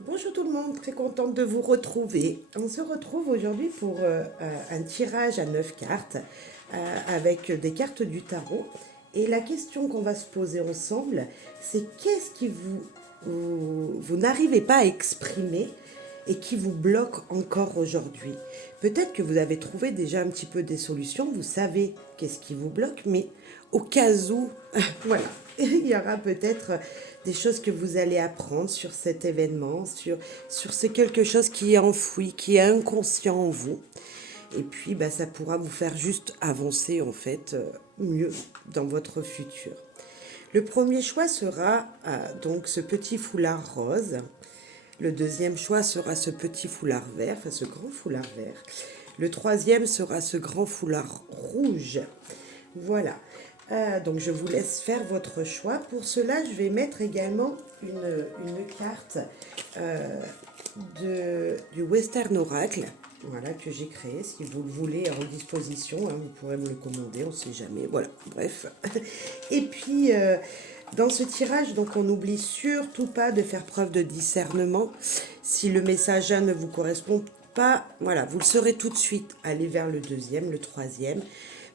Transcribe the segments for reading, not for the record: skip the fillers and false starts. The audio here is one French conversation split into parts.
Bonjour tout le monde, très contente de vous retrouver. On se retrouve aujourd'hui pour un tirage à 9 cartes avec des cartes du tarot. Et la question qu'on va se poser ensemble, c'est qu'est-ce qui vous n'arrivez pas à exprimer et qui vous bloque encore aujourd'hui. Peut-être que vous avez trouvé déjà un petit peu des solutions, vous savez qu'est-ce qui vous bloque, mais au cas où, voilà, il y aura peut-être des choses que vous allez apprendre sur cet événement, sur ce quelque chose qui est enfoui, qui est inconscient en vous. Et puis, bah, ça pourra vous faire juste avancer, en fait, mieux dans votre futur. Le premier choix sera donc ce petit foulard rose. Le deuxième choix sera ce petit foulard vert, enfin ce grand foulard vert. Le troisième sera ce grand foulard rouge. Voilà. Donc je vous laisse faire votre choix. Pour cela, je vais mettre également une carte du Western Oracle, voilà, que j'ai créé. Si vous le voulez en disposition, hein, vous pourrez me le commander, on ne sait jamais. Voilà, bref. Et puis, dans ce tirage, donc on n'oublie surtout pas de faire preuve de discernement. Si le message 1 ne vous correspond pas, voilà, vous le saurez tout de suite. Allez vers le deuxième, le troisième.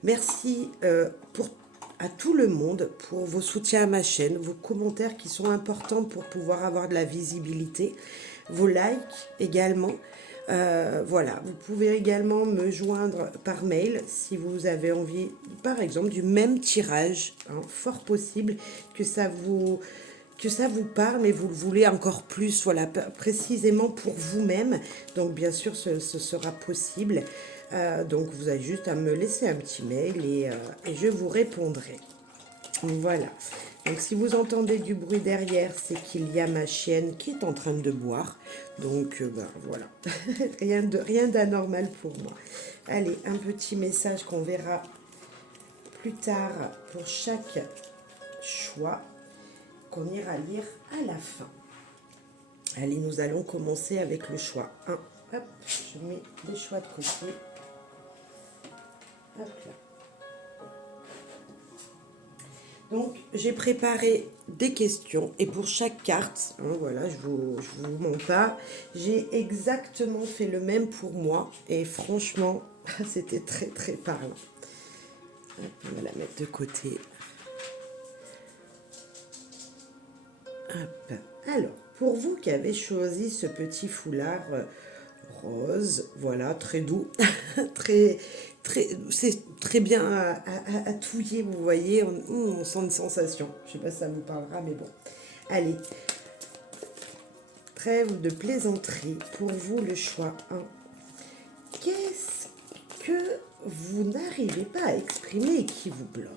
Merci à tout le monde pour vos soutiens à ma chaîne, vos commentaires qui sont importants pour pouvoir avoir de la visibilité, vos likes également. Voilà, vous pouvez également me joindre par mail si vous avez envie, par exemple, du même tirage, hein, fort possible que ça vous parle, mais vous le voulez encore plus, voilà, précisément pour vous-même. Donc, bien sûr, ce sera possible. Donc, vous avez juste à me laisser un petit mail et je vous répondrai. Voilà. Donc, si vous entendez du bruit derrière, c'est qu'il y a ma chienne qui est en train de boire. Donc, ben, voilà. Rien d'anormal pour moi. Allez, un petit message qu'on verra plus tard pour chaque choix qu'on ira lire à la fin. Allez, nous allons commencer avec le choix 1. Hop, je mets les choix de côté. Hop là. Donc, j'ai préparé des questions et pour chaque carte, hein, voilà, je vous mens pas, j'ai exactement fait le même pour moi et franchement, c'était très très parlant. On va la mettre de côté. Hop. Alors, pour vous qui avez choisi ce petit foulard rose, voilà, très doux, c'est très bien à touiller, vous voyez, on sent une sensation. Je sais pas si ça vous parlera, mais bon. Allez, trêve de plaisanterie, pour vous le choix 1. Qu'est-ce que vous n'arrivez pas à exprimer et qui vous bloque,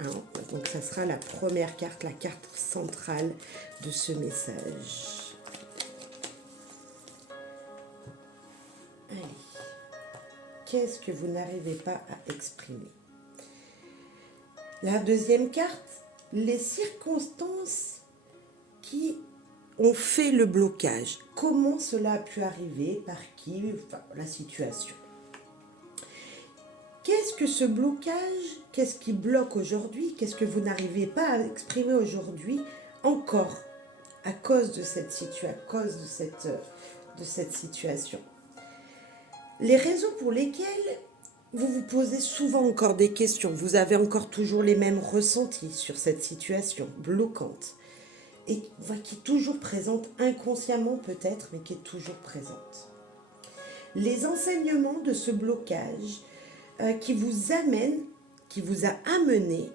hein? Donc ça sera la première carte, la carte centrale de ce message. Allez. Qu'est-ce que vous n'arrivez pas à exprimer? La deuxième carte, les circonstances qui ont fait le blocage. Comment cela a pu arriver? Par qui? Enfin, la situation. Qu'est-ce que ce blocage? Qu'est-ce qui bloque aujourd'hui? Qu'est-ce que vous n'arrivez pas à exprimer aujourd'hui encore à cause de cette situation? Les raisons pour lesquelles vous vous posez souvent encore des questions, vous avez encore toujours les mêmes ressentis sur cette situation bloquante et qui est toujours présente inconsciemment peut-être, mais qui est toujours présente. Les enseignements de ce blocage qui vous a amené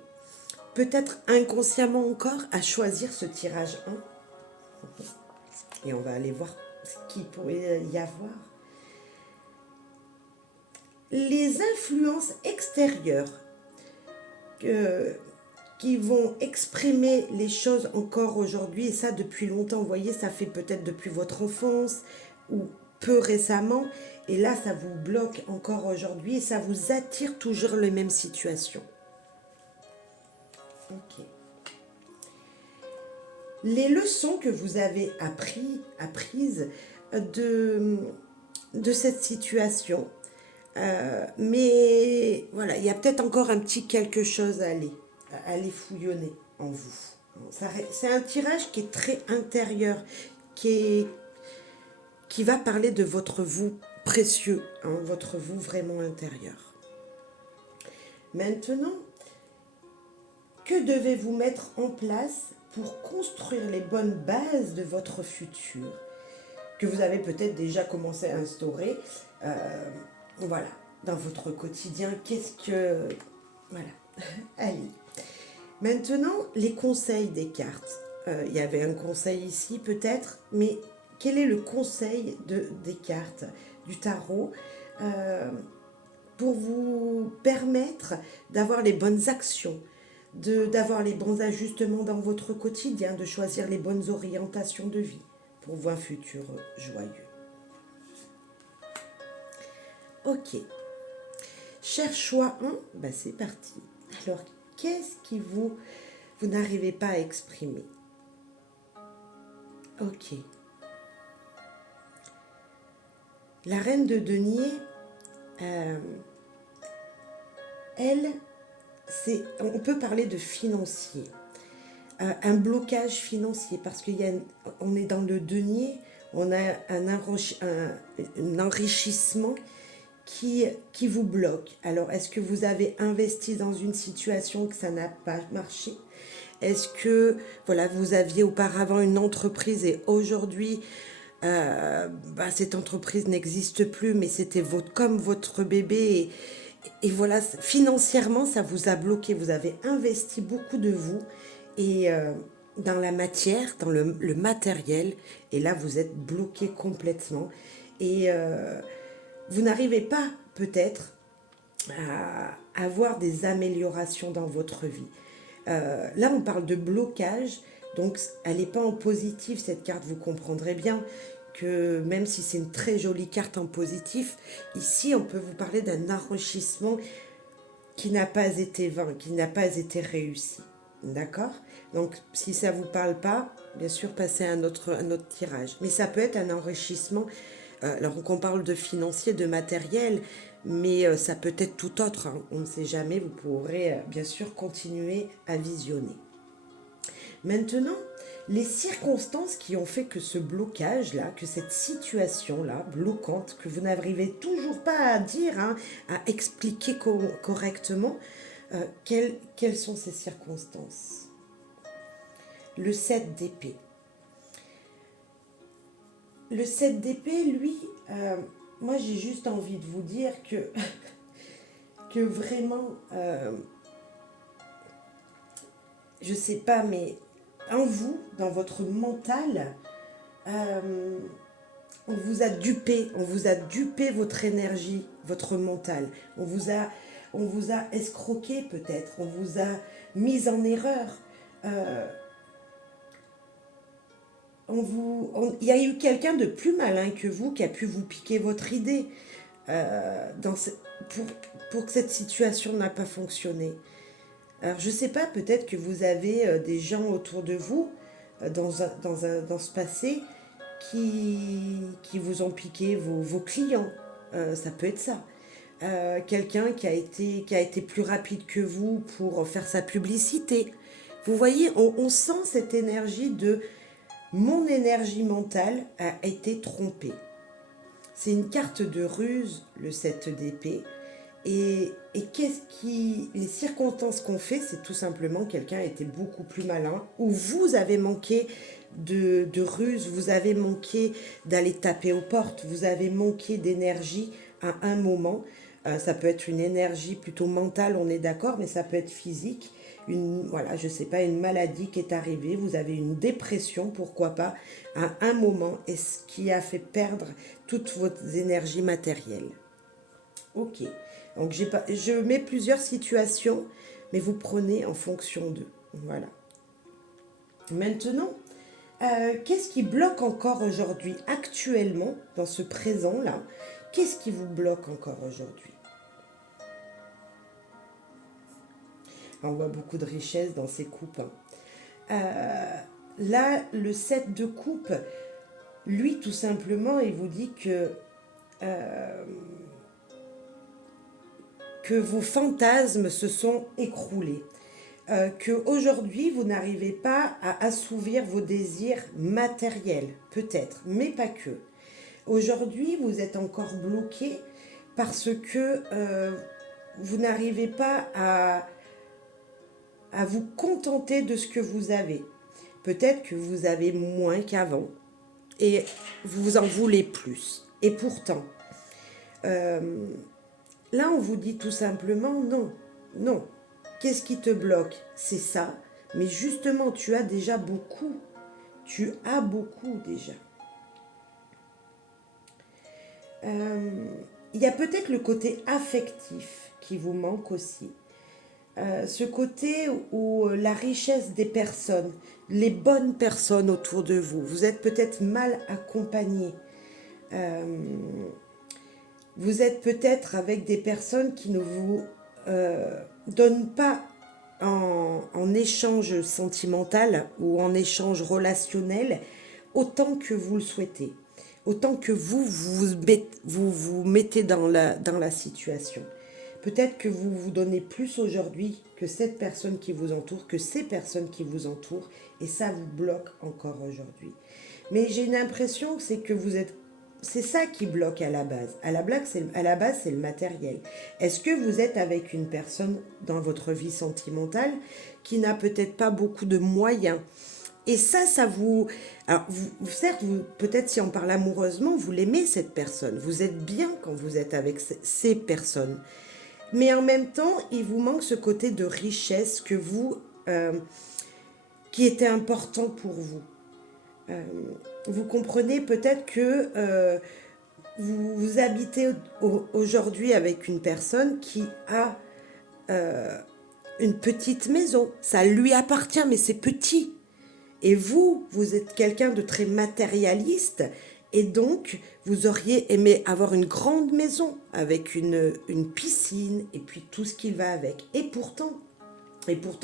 peut-être inconsciemment encore à choisir ce tirage 1. Et on va aller voir ce qu'il pourrait y avoir. Les influences extérieures qui vont exprimer les choses encore aujourd'hui, et ça depuis longtemps, vous voyez, ça fait peut-être depuis votre enfance ou peu récemment, et là ça vous bloque encore aujourd'hui et ça vous attire toujours les mêmes situations. Ok. Les leçons que vous avez apprises de cette situation, mais voilà, il y a peut-être encore un petit quelque chose à aller fouillonner en vous. C'est un tirage qui est très intérieur, qui est qui va parler de votre vous précieux, hein, votre vous vraiment intérieur. Maintenant, que devez-vous mettre en place pour construire les bonnes bases de votre futur, que vous avez peut-être déjà commencé à instaurer, voilà, dans votre quotidien. Qu'est-ce que... Voilà, allez. Maintenant, les conseils des cartes. Il y avait un conseil ici peut-être, mais quel est le conseil des cartes du tarot pour vous permettre d'avoir les bonnes actions, d'avoir les bons ajustements dans votre quotidien, de choisir les bonnes orientations de vie pour un futur joyeux. Ok. Cher choix 1, ben c'est parti. Alors, qu'est-ce qui vous n'arrivez pas à exprimer? Ok. La reine de denier, elle, on peut parler de financier. Un blocage financier, parce qu'on est dans le denier, on a un enrichissement qui vous bloque. Alors, est-ce que vous avez investi dans une situation que ça n'a pas marché? Est-ce que voilà, vous aviez auparavant une entreprise et aujourd'hui, cette entreprise n'existe plus, mais c'était comme votre bébé et voilà, financièrement, ça vous a bloqué. Vous avez investi beaucoup de vous et dans la matière, dans le matériel, et là, vous êtes bloqué complètement. Et vous n'arrivez pas, peut-être, à avoir des améliorations dans votre vie. Là, on parle de blocage, donc elle n'est pas en positif, cette carte, vous comprendrez bien que même si c'est une très jolie carte en positif, ici, on peut vous parler d'un enrichissement qui n'a pas été vain, qui n'a pas été réussi. D'accord? Donc, si ça ne vous parle pas, bien sûr, passez à un autre tirage. Mais ça peut être un enrichissement. Alors, qu'on parle de financier, de matériel, mais ça peut être tout autre. Hein. On ne sait jamais. Vous pourrez, bien sûr, continuer à visionner. Maintenant, les circonstances qui ont fait que ce blocage-là, que cette situation-là, bloquante, que vous n'arrivez toujours pas à dire, hein, à expliquer correctement, quelles sont ces circonstances? Le 7 d'épée. Le 7 d'épée, lui, moi j'ai juste envie de vous dire que vraiment, je sais pas, mais en vous, dans votre mental, on vous a dupé votre énergie, votre mental. On vous a escroqué peut-être, on vous a mis en erreur. Il y a eu quelqu'un de plus malin que vous qui a pu vous piquer votre idée pour que cette situation n'a pas fonctionné. Alors je ne sais pas, peut-être que vous avez des gens autour de vous dans ce passé qui vous ont piqué vos clients. Ça peut être ça. Quelqu'un qui a été plus rapide que vous pour faire sa publicité. Vous voyez, on sent cette énergie de mon énergie mentale a été trompée. C'est une carte de ruse, le 7 d'épée. Et les circonstances qu'on fait, c'est tout simplement quelqu'un a été beaucoup plus malin, ou vous avez manqué de ruse, vous avez manqué d'aller taper aux portes, vous avez manqué d'énergie à un moment. Ça peut être une énergie plutôt mentale, on est d'accord, mais ça peut être physique. Je sais pas, une maladie qui est arrivée, vous avez une dépression, pourquoi pas, à un moment, et ce qui a fait perdre toutes vos énergies matérielles. Ok, donc je mets plusieurs situations, mais vous prenez en fonction d'eux. Voilà. Maintenant, qu'est-ce qui bloque encore aujourd'hui, actuellement, dans ce présent-là? Qu'est-ce qui vous bloque encore aujourd'hui? On voit beaucoup de richesse dans ces coupes. Là, le 7 de coupe, lui, tout simplement, il vous dit que vos fantasmes se sont écroulés. Qu'aujourd'hui, vous n'arrivez pas à assouvir vos désirs matériels, peut-être, mais pas que. Aujourd'hui, vous êtes encore bloqué parce que vous n'arrivez pas à vous contenter de ce que vous avez. Peut-être que vous avez moins qu'avant et vous en voulez plus. Et pourtant, là, on vous dit tout simplement non, non. Qu'est-ce qui te bloque? C'est ça. Mais justement, tu as déjà beaucoup. Tu as beaucoup déjà. Il y a peut-être le côté affectif qui vous manque aussi. Ce côté où la richesse des personnes, les bonnes personnes autour de vous, vous êtes peut-être mal accompagné. Vous êtes peut-être avec des personnes qui ne vous donnent pas en échange sentimental ou en échange relationnel autant que vous le souhaitez, autant que vous mettez dans la situation. Peut-être que vous vous donnez plus aujourd'hui que cette personne qui vous entoure, que ces personnes qui vous entourent, et ça vous bloque encore aujourd'hui. Mais j'ai l'impression que c'est ça qui bloque à la base. À la base, c'est le matériel. Est-ce que vous êtes avec une personne dans votre vie sentimentale qui n'a peut-être pas beaucoup de moyens? Et ça vous... Alors, certes, peut-être si on parle amoureusement, vous l'aimez cette personne. Vous êtes bien quand vous êtes avec ces personnes. Mais en même temps, il vous manque ce côté de richesse qui était important pour vous. Vous comprenez peut-être que vous habitez aujourd'hui avec une personne qui a une petite maison. Ça lui appartient, mais c'est petit. Et vous êtes quelqu'un de très matérialiste. Et donc, vous auriez aimé avoir une grande maison avec une piscine et puis tout ce qui va avec. Et pourtant,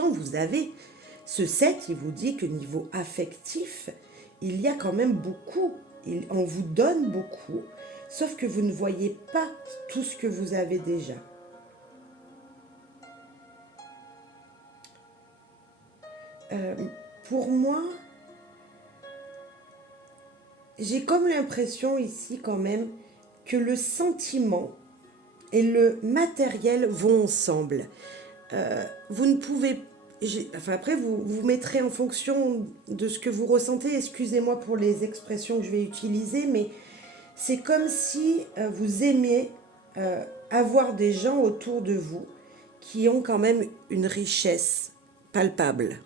vous avez ce 7, il vous dit que niveau affectif, il y a quand même beaucoup. On vous donne beaucoup, sauf que vous ne voyez pas tout ce que vous avez déjà. Pour moi, j'ai comme l'impression ici quand même que le sentiment et le matériel vont ensemble. Vous ne pouvez... après, vous mettrez en fonction de ce que vous ressentez. Excusez-moi pour les expressions que je vais utiliser, mais c'est comme si vous aimiez avoir des gens autour de vous qui ont quand même une richesse palpable.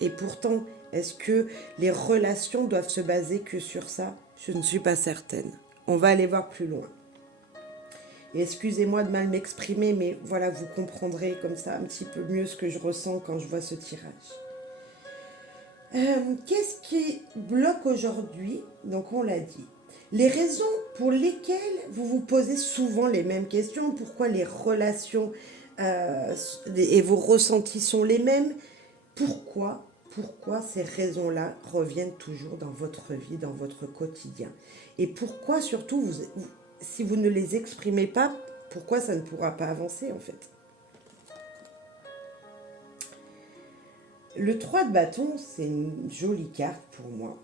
Et pourtant, est-ce que les relations doivent se baser que sur ça? Je ne suis pas certaine. On va aller voir plus loin. Et excusez-moi de mal m'exprimer, mais voilà, vous comprendrez comme ça un petit peu mieux ce que je ressens quand je vois ce tirage. Qu'est-ce qui bloque aujourd'hui? Donc on l'a dit. Les raisons pour lesquelles vous vous posez souvent les mêmes questions, pourquoi les relations et vos ressentis sont les mêmes, pourquoi ces raisons-là reviennent toujours dans votre vie, dans votre quotidien. Et pourquoi surtout, si vous ne les exprimez pas, pourquoi ça ne pourra pas avancer en fait? Le 3 de bâton, c'est une jolie carte pour moi.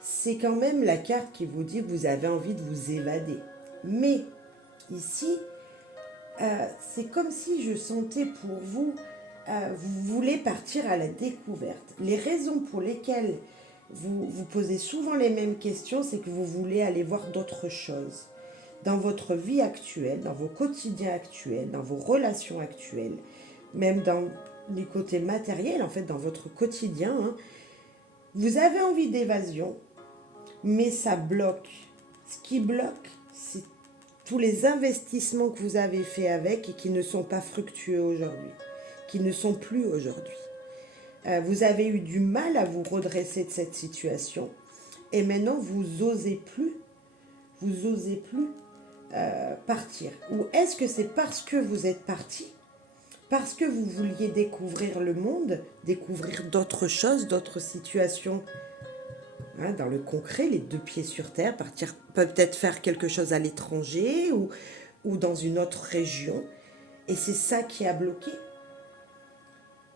C'est quand même la carte qui vous dit que vous avez envie de vous évader. Mais ici, c'est comme si je sentais pour vous, vous voulez partir à la découverte. Les raisons pour lesquelles vous posez souvent les mêmes questions, c'est que vous voulez aller voir d'autres choses. Dans votre vie actuelle, dans vos quotidiens actuels, dans vos relations actuelles, même dans les côtés matériels, en fait, dans votre quotidien, hein, vous avez envie d'évasion, mais ça bloque. Ce qui bloque, c'est tous les investissements que vous avez faits avec et qui ne sont pas fructueux aujourd'hui, qui ne sont plus aujourd'hui. Vous avez eu du mal à vous redresser de cette situation et maintenant vous osez plus partir. Ou est-ce que c'est parce que vous êtes parti, parce que vous vouliez découvrir le monde, découvrir d'autres choses, d'autres situations, hein, dans le concret, les deux pieds sur terre, partir peut-être faire quelque chose à l'étranger ou dans une autre région. Et c'est ça qui a bloqué.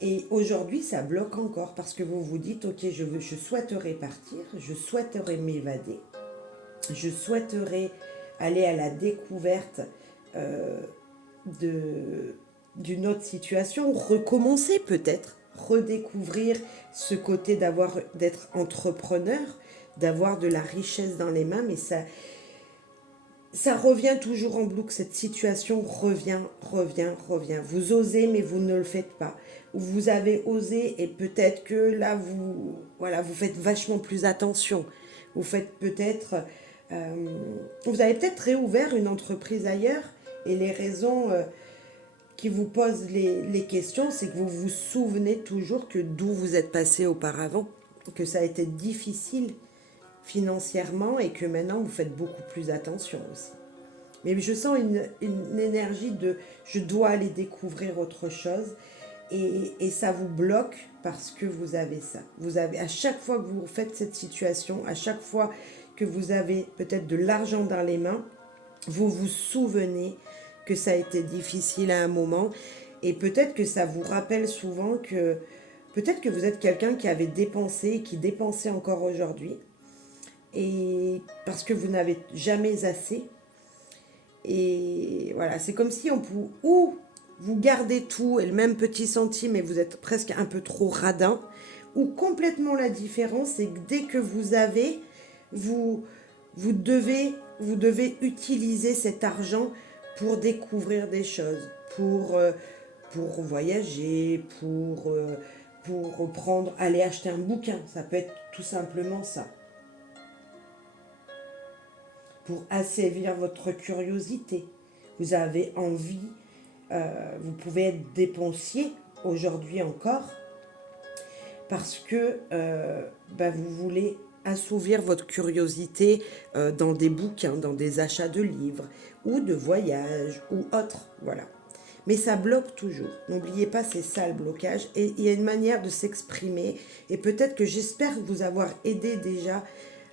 Et aujourd'hui, ça bloque encore parce que vous vous dites, ok, je souhaiterais partir, je souhaiterais m'évader. je souhaiterais aller à la découverte d'une autre situation, recommencer peut-être, redécouvrir ce côté d'être entrepreneur, d'avoir de la richesse dans les mains, mais ça revient toujours en boucle, cette situation revient. Vous osez, mais vous ne le faites pas. Vous avez osé et peut-être que là, vous faites vachement plus attention. Vous faites peut-être... vous avez peut-être réouvert une entreprise ailleurs et les raisons qui vous posent les questions, c'est que vous vous souvenez toujours que d'où vous êtes passé auparavant, que ça a été difficile financièrement et que maintenant vous faites beaucoup plus attention aussi. Mais je sens une énergie de je dois aller découvrir autre chose et ça vous bloque parce que vous avez ça. Vous avez, à chaque fois que vous faites cette situation, à chaque fois que vous avez peut-être de l'argent dans les mains, vous vous souvenez que ça a été difficile à un moment et peut-être que ça vous rappelle souvent que peut-être que vous êtes quelqu'un qui avait dépensé, qui dépensait encore aujourd'hui et parce que vous n'avez jamais assez. Et voilà, c'est comme si ou vous gardez tout et le même petit centime et vous êtes presque un peu trop radin, ou complètement la différence, c'est que dès que vous avez, vous, vous devez utiliser cet argent pour découvrir des choses, pour voyager, pour aller acheter un bouquin. Ça peut être tout simplement ça. Pour assévir votre curiosité. Vous avez envie, vous pouvez être dépensier aujourd'hui encore parce que vous voulez assouvir votre curiosité dans des bouquins, dans des achats de livres ou de voyages ou autres, voilà. Mais ça bloque toujours. N'oubliez pas, c'est ça le blocage. Et il y a une manière de s'exprimer. Et peut-être que j'espère vous avoir aidé déjà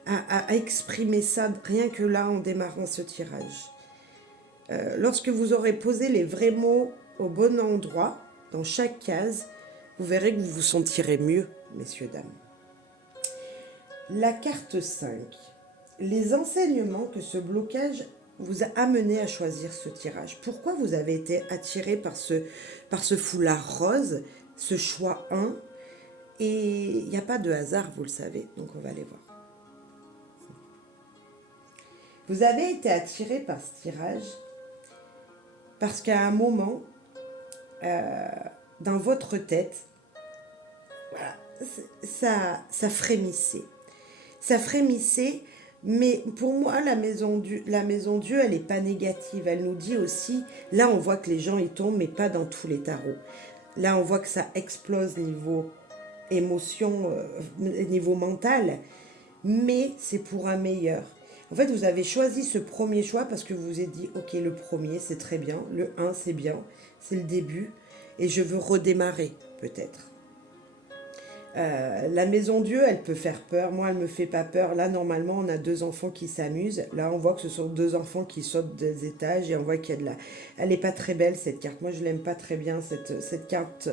à exprimer ça, rien que là, en démarrant ce tirage. Lorsque vous aurez posé les vrais mots au bon endroit, dans chaque case, vous verrez que vous vous sentirez mieux, messieurs, dames. La carte 5. Les enseignements que ce blocage vous a amené à choisir ce tirage. Pourquoi vous avez été attiré par ce foulard rose, ce choix 1 et il n'y a pas de hasard, vous le savez, donc on va aller voir. Vous avez été attiré par ce tirage parce qu'à un moment, dans votre tête, voilà, ça frémissait. Ça frémissait, mais pour moi, la maison Dieu, elle n'est pas négative. Elle nous dit aussi, là on voit que les gens y tombent, mais pas dans tous les tarots. Là on voit que ça explose niveau émotion, niveau mental, mais c'est pour un meilleur. En fait, vous avez choisi ce premier choix parce que vous vous êtes dit, ok, le premier, c'est très bien, le 1, c'est bien, c'est le début, et je veux redémarrer, peut-être. La maison Dieu, elle peut faire peur. Moi, elle me fait pas peur. Là, normalement, on a 2 enfants qui s'amusent. Là, on voit que ce sont 2 enfants qui sautent des étages et on voit qu'il y a de la... Elle n'est pas très belle, cette carte. Moi, je l'aime pas très bien, cette carte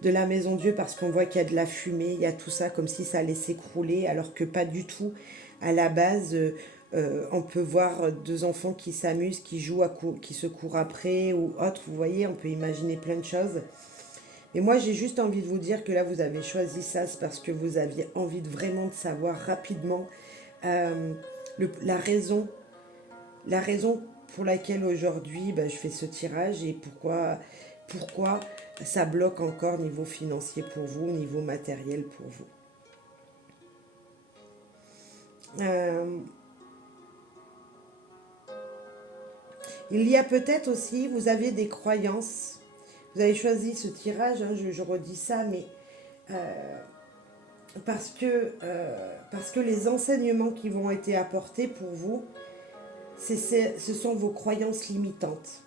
de la maison Dieu, parce qu'on voit qu'il y a de la fumée, il y a tout ça, comme si ça allait s'écrouler, alors que pas du tout. À la base, on peut voir 2 enfants qui s'amusent, qui jouent, qui se courent après ou autre. Vous voyez, on peut imaginer plein de choses. Et moi, j'ai juste envie de vous dire que là, vous avez choisi ça, c'est parce que vous aviez envie vraiment de savoir rapidement la raison pour laquelle aujourd'hui, je fais ce tirage et pourquoi ça bloque encore niveau financier pour vous, niveau matériel pour vous. Il y a peut-être aussi, vous avez des croyances. Vous avez choisi ce tirage, hein, je redis ça, mais parce que les enseignements qui vont être apportés pour vous, ce sont vos croyances limitantes.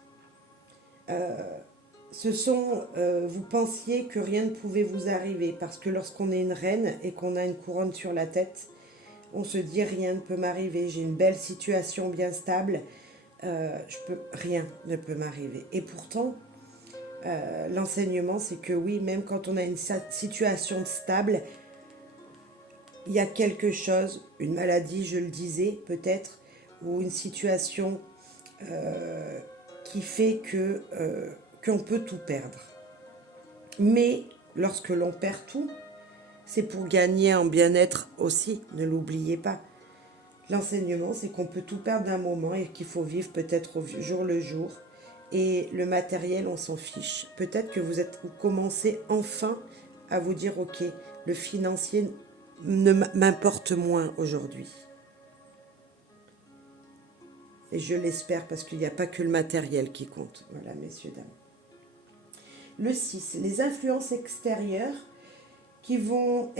Vous pensiez que rien ne pouvait vous arriver, parce que lorsqu'on est une reine et qu'on a une couronne sur la tête, on se dit rien ne peut m'arriver, j'ai une belle situation bien stable, rien ne peut m'arriver. Et pourtant, l'enseignement, c'est que oui, même quand on a une situation stable, il y a quelque chose une maladie, je le disais, peut-être, ou une situation qui fait que qu'on peut tout perdre. Mais lorsque l'on perd tout, c'est pour gagner en bien-être aussi, ne l'oubliez pas. L'enseignement, c'est qu'on peut tout perdre d'un moment et qu'il faut vivre peut-être au jour le jour. Et le matériel, on s'en fiche. Peut-être que vous commencez enfin à vous dire, ok, le financier m'importe moins aujourd'hui. Et je l'espère parce qu'il n'y a pas que le matériel qui compte. Voilà, messieurs, dames. Le 6, les influences extérieures qui vont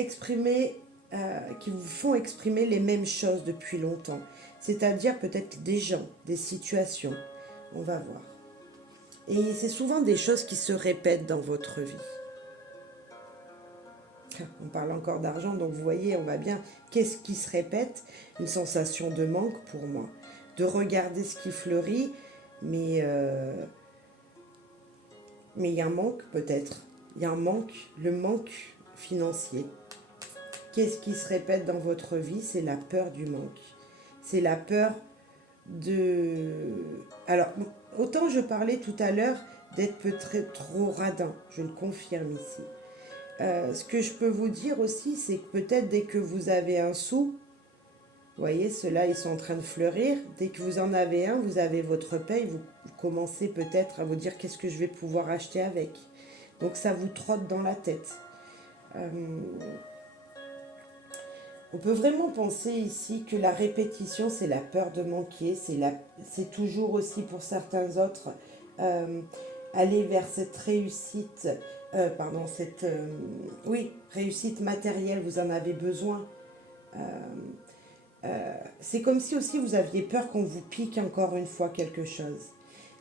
qui vous font exprimer les mêmes choses depuis longtemps. C'est-à-dire peut-être des gens, des situations. On va voir. Et c'est souvent des choses qui se répètent dans votre vie. On parle encore d'argent, donc vous voyez, on va bien. Qu'est-ce qui se répète? Une sensation de manque pour moi. De regarder ce qui fleurit, mais il y a un manque peut-être. Il y a un manque, le manque financier. Qu'est-ce qui se répète dans votre vie? C'est la peur du manque. C'est la peur de... Alors, autant je parlais tout à l'heure d'être peut-être trop radin, je le confirme ici. Ce que je peux vous dire aussi, c'est que peut-être dès que vous avez un sou, vous voyez, ceux-là, ils sont en train de fleurir. Dès que vous en avez un, vous avez votre paye, vous commencez peut-être à vous dire qu'est-ce que je vais pouvoir acheter avec. Donc ça vous trotte dans la tête. On peut vraiment penser ici que la répétition, c'est la peur de manquer, c'est toujours aussi pour certains autres aller vers cette réussite, réussite matérielle, vous en avez besoin. C'est comme si aussi vous aviez peur qu'on vous pique encore une fois quelque chose.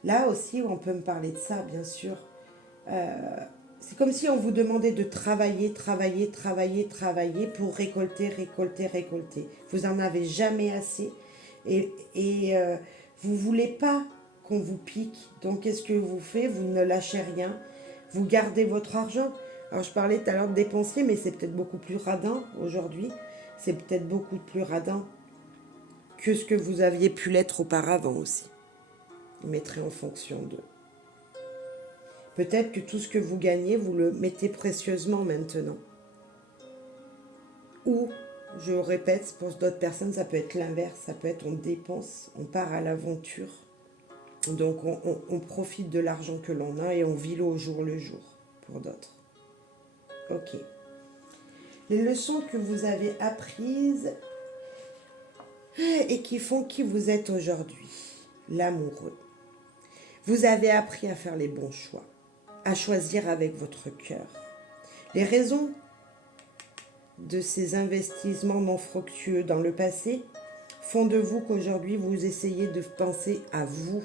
Là aussi, on peut me parler de ça, bien sûr. C'est comme si on vous demandait de travailler pour récolter. Vous n'en avez jamais assez et vous ne voulez pas qu'on vous pique. Donc, qu'est-ce que vous faites? Vous ne lâchez rien. Vous gardez votre argent. Alors, je parlais tout à l'heure de dépensier, mais c'est peut-être beaucoup plus radin aujourd'hui. C'est peut-être beaucoup plus radin que ce que vous aviez pu l'être auparavant aussi. Vous mettrez en fonction de... Peut-être que tout ce que vous gagnez, vous le mettez précieusement maintenant. Ou, je répète, pour d'autres personnes, ça peut être l'inverse. Ça peut être on dépense, on part à l'aventure. Donc, on profite de l'argent que l'on a et on vit au jour le jour pour d'autres. Ok. Les leçons que vous avez apprises et qui font qui vous êtes aujourd'hui. L'amoureux. Vous avez appris à faire les bons choix, à choisir avec votre cœur. Les raisons de ces investissements non fructueux dans le passé font de vous qu'aujourd'hui vous essayez de penser à vous,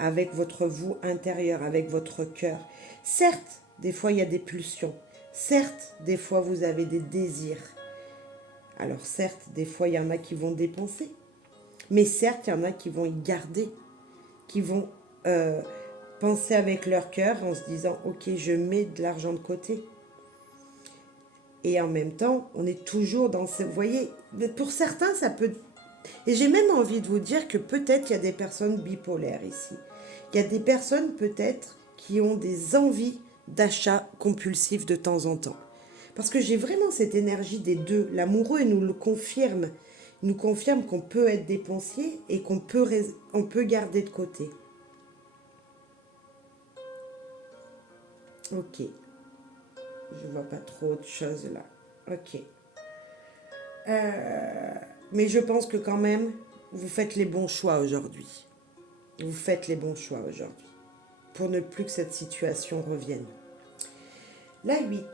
avec votre vous intérieur, avec votre cœur. Certes, des fois il y a des pulsions. Certes, des fois vous avez des désirs. Alors certes, des fois il y en a qui vont dépenser. Mais certes, il y en a qui vont y garder, qui vont penser avec leur cœur en se disant « Ok, je mets de l'argent de côté ». Et en même temps, on est toujours dans ce... Vous voyez, pour certains, ça peut... Et j'ai même envie de vous dire que peut-être il y a des personnes bipolaires ici. Il y a des personnes peut-être qui ont des envies d'achat compulsif de temps en temps. Parce que j'ai vraiment cette énergie des deux. L'amoureux, il nous le confirme. Il nous confirme qu'on peut être dépensier et qu'on peut garder de côté. Ok. Je vois pas trop de choses là. Ok. Mais je pense que quand même, vous faites les bons choix aujourd'hui. Vous faites les bons choix aujourd'hui. Pour ne plus que cette situation revienne. La 8.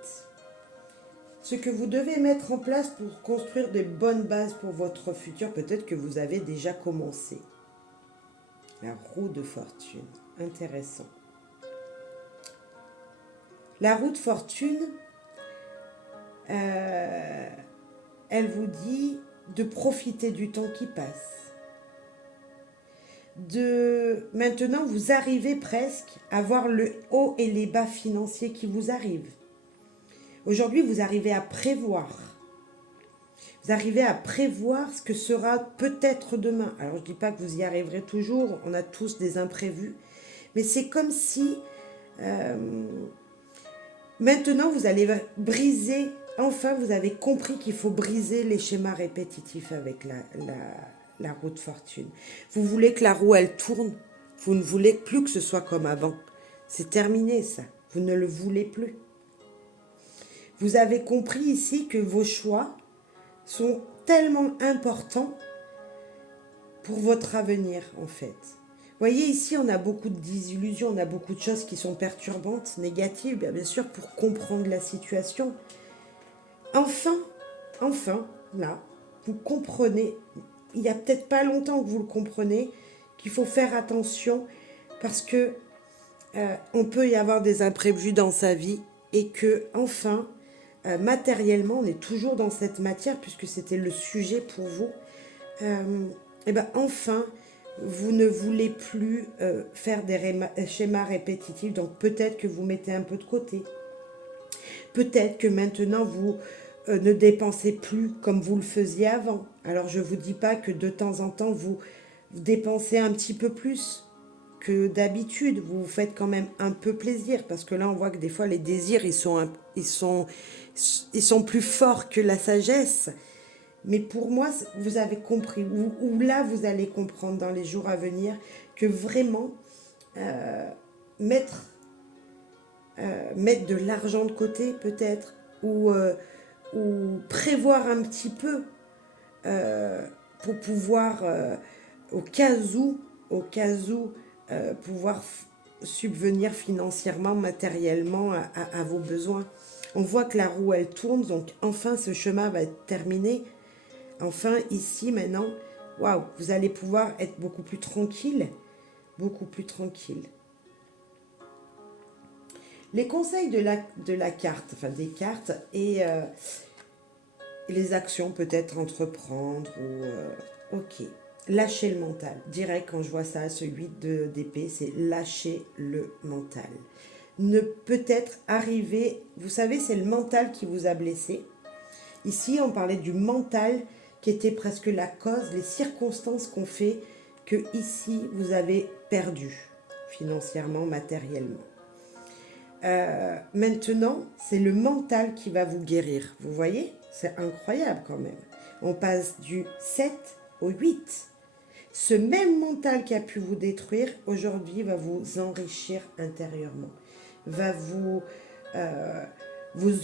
Ce que vous devez mettre en place pour construire de bonnes bases pour votre futur, peut-être que vous avez déjà commencé. La roue de fortune. Intéressant. La roue de fortune, elle vous dit de profiter du temps qui passe. Maintenant, vous arrivez presque à voir le haut et les bas financiers qui vous arrivent. Aujourd'hui, vous arrivez à prévoir. Vous arrivez à prévoir ce que sera peut-être demain. Alors, je ne dis pas que vous y arriverez toujours, on a tous des imprévus, mais c'est comme si maintenant vous allez briser, enfin vous avez compris qu'il faut briser les schémas répétitifs avec la roue de fortune. Vous voulez que la roue elle tourne, vous ne voulez plus que ce soit comme avant. C'est terminé ça, vous ne le voulez plus. Vous avez compris ici que vos choix sont tellement importants pour votre avenir en fait. Vous voyez ici on a beaucoup de désillusions, on a beaucoup de choses qui sont perturbantes, négatives bien sûr pour comprendre la situation. Enfin, là, vous comprenez, il n'y a peut-être pas longtemps que vous le comprenez, qu'il faut faire attention parce que on peut y avoir des imprévus dans sa vie et que enfin matériellement, on est toujours dans cette matière, puisque c'était le sujet pour vous, et ben enfin, vous ne voulez plus faire des schémas répétitifs, donc peut-être que vous mettez un peu de côté. Peut-être que maintenant, vous ne dépensez plus comme vous le faisiez avant. Alors, je ne vous dis pas que de temps en temps, vous dépensez un petit peu plus que d'habitude. Vous vous faites quand même un peu plaisir, parce que là, on voit que des fois, les désirs, ils sont plus forts que la sagesse. Mais pour moi, vous avez compris, ou là, vous allez comprendre dans les jours à venir, que vraiment, mettre de l'argent de côté peut-être, ou prévoir un petit peu pour pouvoir, au cas où, pouvoir subvenir financièrement, matériellement à vos besoins. On voit que la roue, elle tourne, donc enfin ce chemin va être terminé. Enfin, ici, maintenant, waouh, vous allez pouvoir être beaucoup plus tranquille, beaucoup plus tranquille. Les conseils de la carte, enfin des cartes, et les actions peut-être entreprendre, ou ok. Lâcher le mental. Direct, quand je vois ça, ce 8 d'épée, c'est lâcher le mental. Ne peut-être arriver, vous savez, c'est le mental qui vous a blessé. Ici, on parlait du mental qui était presque la cause, les circonstances qu'on fait que ici, vous avez perdu financièrement, matériellement. Maintenant, c'est le mental qui va vous guérir. Vous voyez? C'est incroyable quand même. On passe du 7 au 8. Ce même mental qui a pu vous détruire, aujourd'hui, va vous enrichir intérieurement. Va vous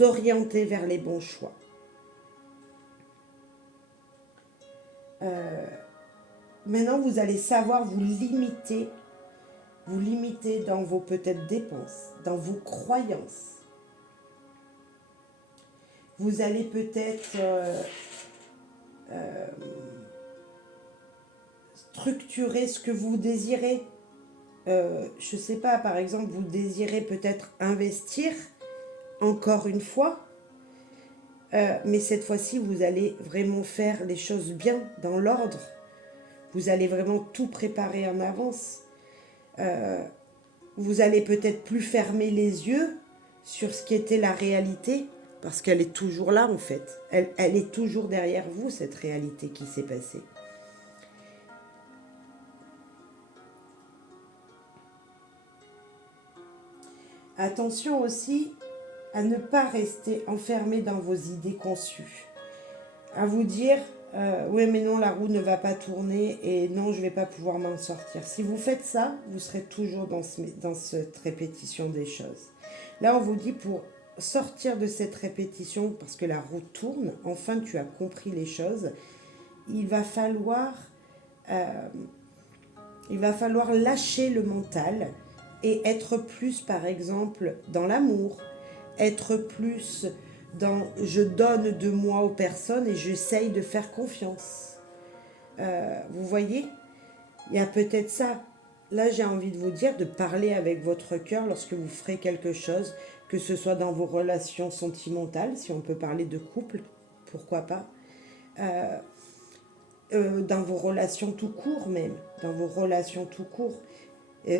orienter vers les bons choix. Maintenant, vous allez savoir vous limiter dans vos peut-être dépenses, dans vos croyances. Vous allez peut-être structurer ce que vous désirez. Je ne sais pas, par exemple, vous désirez peut-être investir, encore une fois, mais cette fois-ci, vous allez vraiment faire les choses bien, dans l'ordre. Vous allez vraiment tout préparer en avance. Vous allez peut-être plus fermer les yeux sur ce qui était la réalité, parce qu'elle est toujours là en fait. Elle est toujours derrière vous, cette réalité qui s'est passée. Attention aussi à ne pas rester enfermé dans vos idées conçues. À vous dire, oui mais non, la roue ne va pas tourner et non, je ne vais pas pouvoir m'en sortir. Si vous faites ça, vous serez toujours dans cette répétition des choses. Là, on vous dit pour sortir de cette répétition, parce que la roue tourne, enfin tu as compris les choses, il va falloir lâcher le mental et être plus, par exemple, dans l'amour, être plus dans je donne de moi aux personnes et j'essaye de faire confiance. Vous voyez, il y a peut-être ça. Là, j'ai envie de vous dire de parler avec votre cœur lorsque vous ferez quelque chose, que ce soit dans vos relations sentimentales, si on peut parler de couple, pourquoi pas, dans vos relations tout court même, dans vos relations tout court.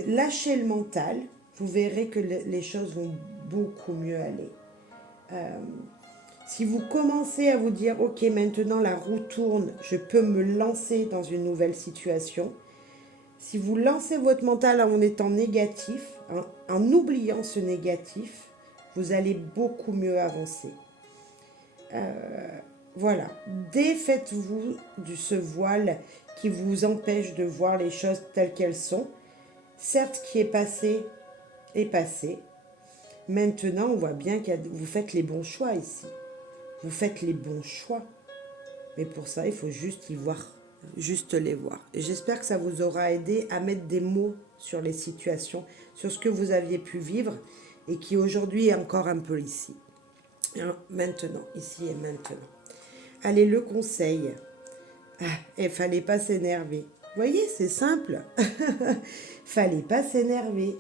Lâchez le mental, vous verrez que les choses vont beaucoup mieux aller. Si vous commencez à vous dire, ok, maintenant la roue tourne, je peux me lancer dans une nouvelle situation. Si vous lancez votre mental en étant négatif, en oubliant ce négatif, vous allez beaucoup mieux avancer. Voilà, défaites-vous de ce voile qui vous empêche de voir les choses telles qu'elles sont. Certes, ce qui est passé est passé. Maintenant, on voit bien que vous faites les bons choix ici. Vous faites les bons choix. Mais pour ça, il faut juste y voir, juste les voir. Et j'espère que ça vous aura aidé à mettre des mots sur les situations, sur ce que vous aviez pu vivre et qui aujourd'hui est encore un peu ici. Maintenant, ici et maintenant. Allez, le conseil. Il fallait pas s'énerver. Vous voyez, c'est simple. Fallait pas s'énerver.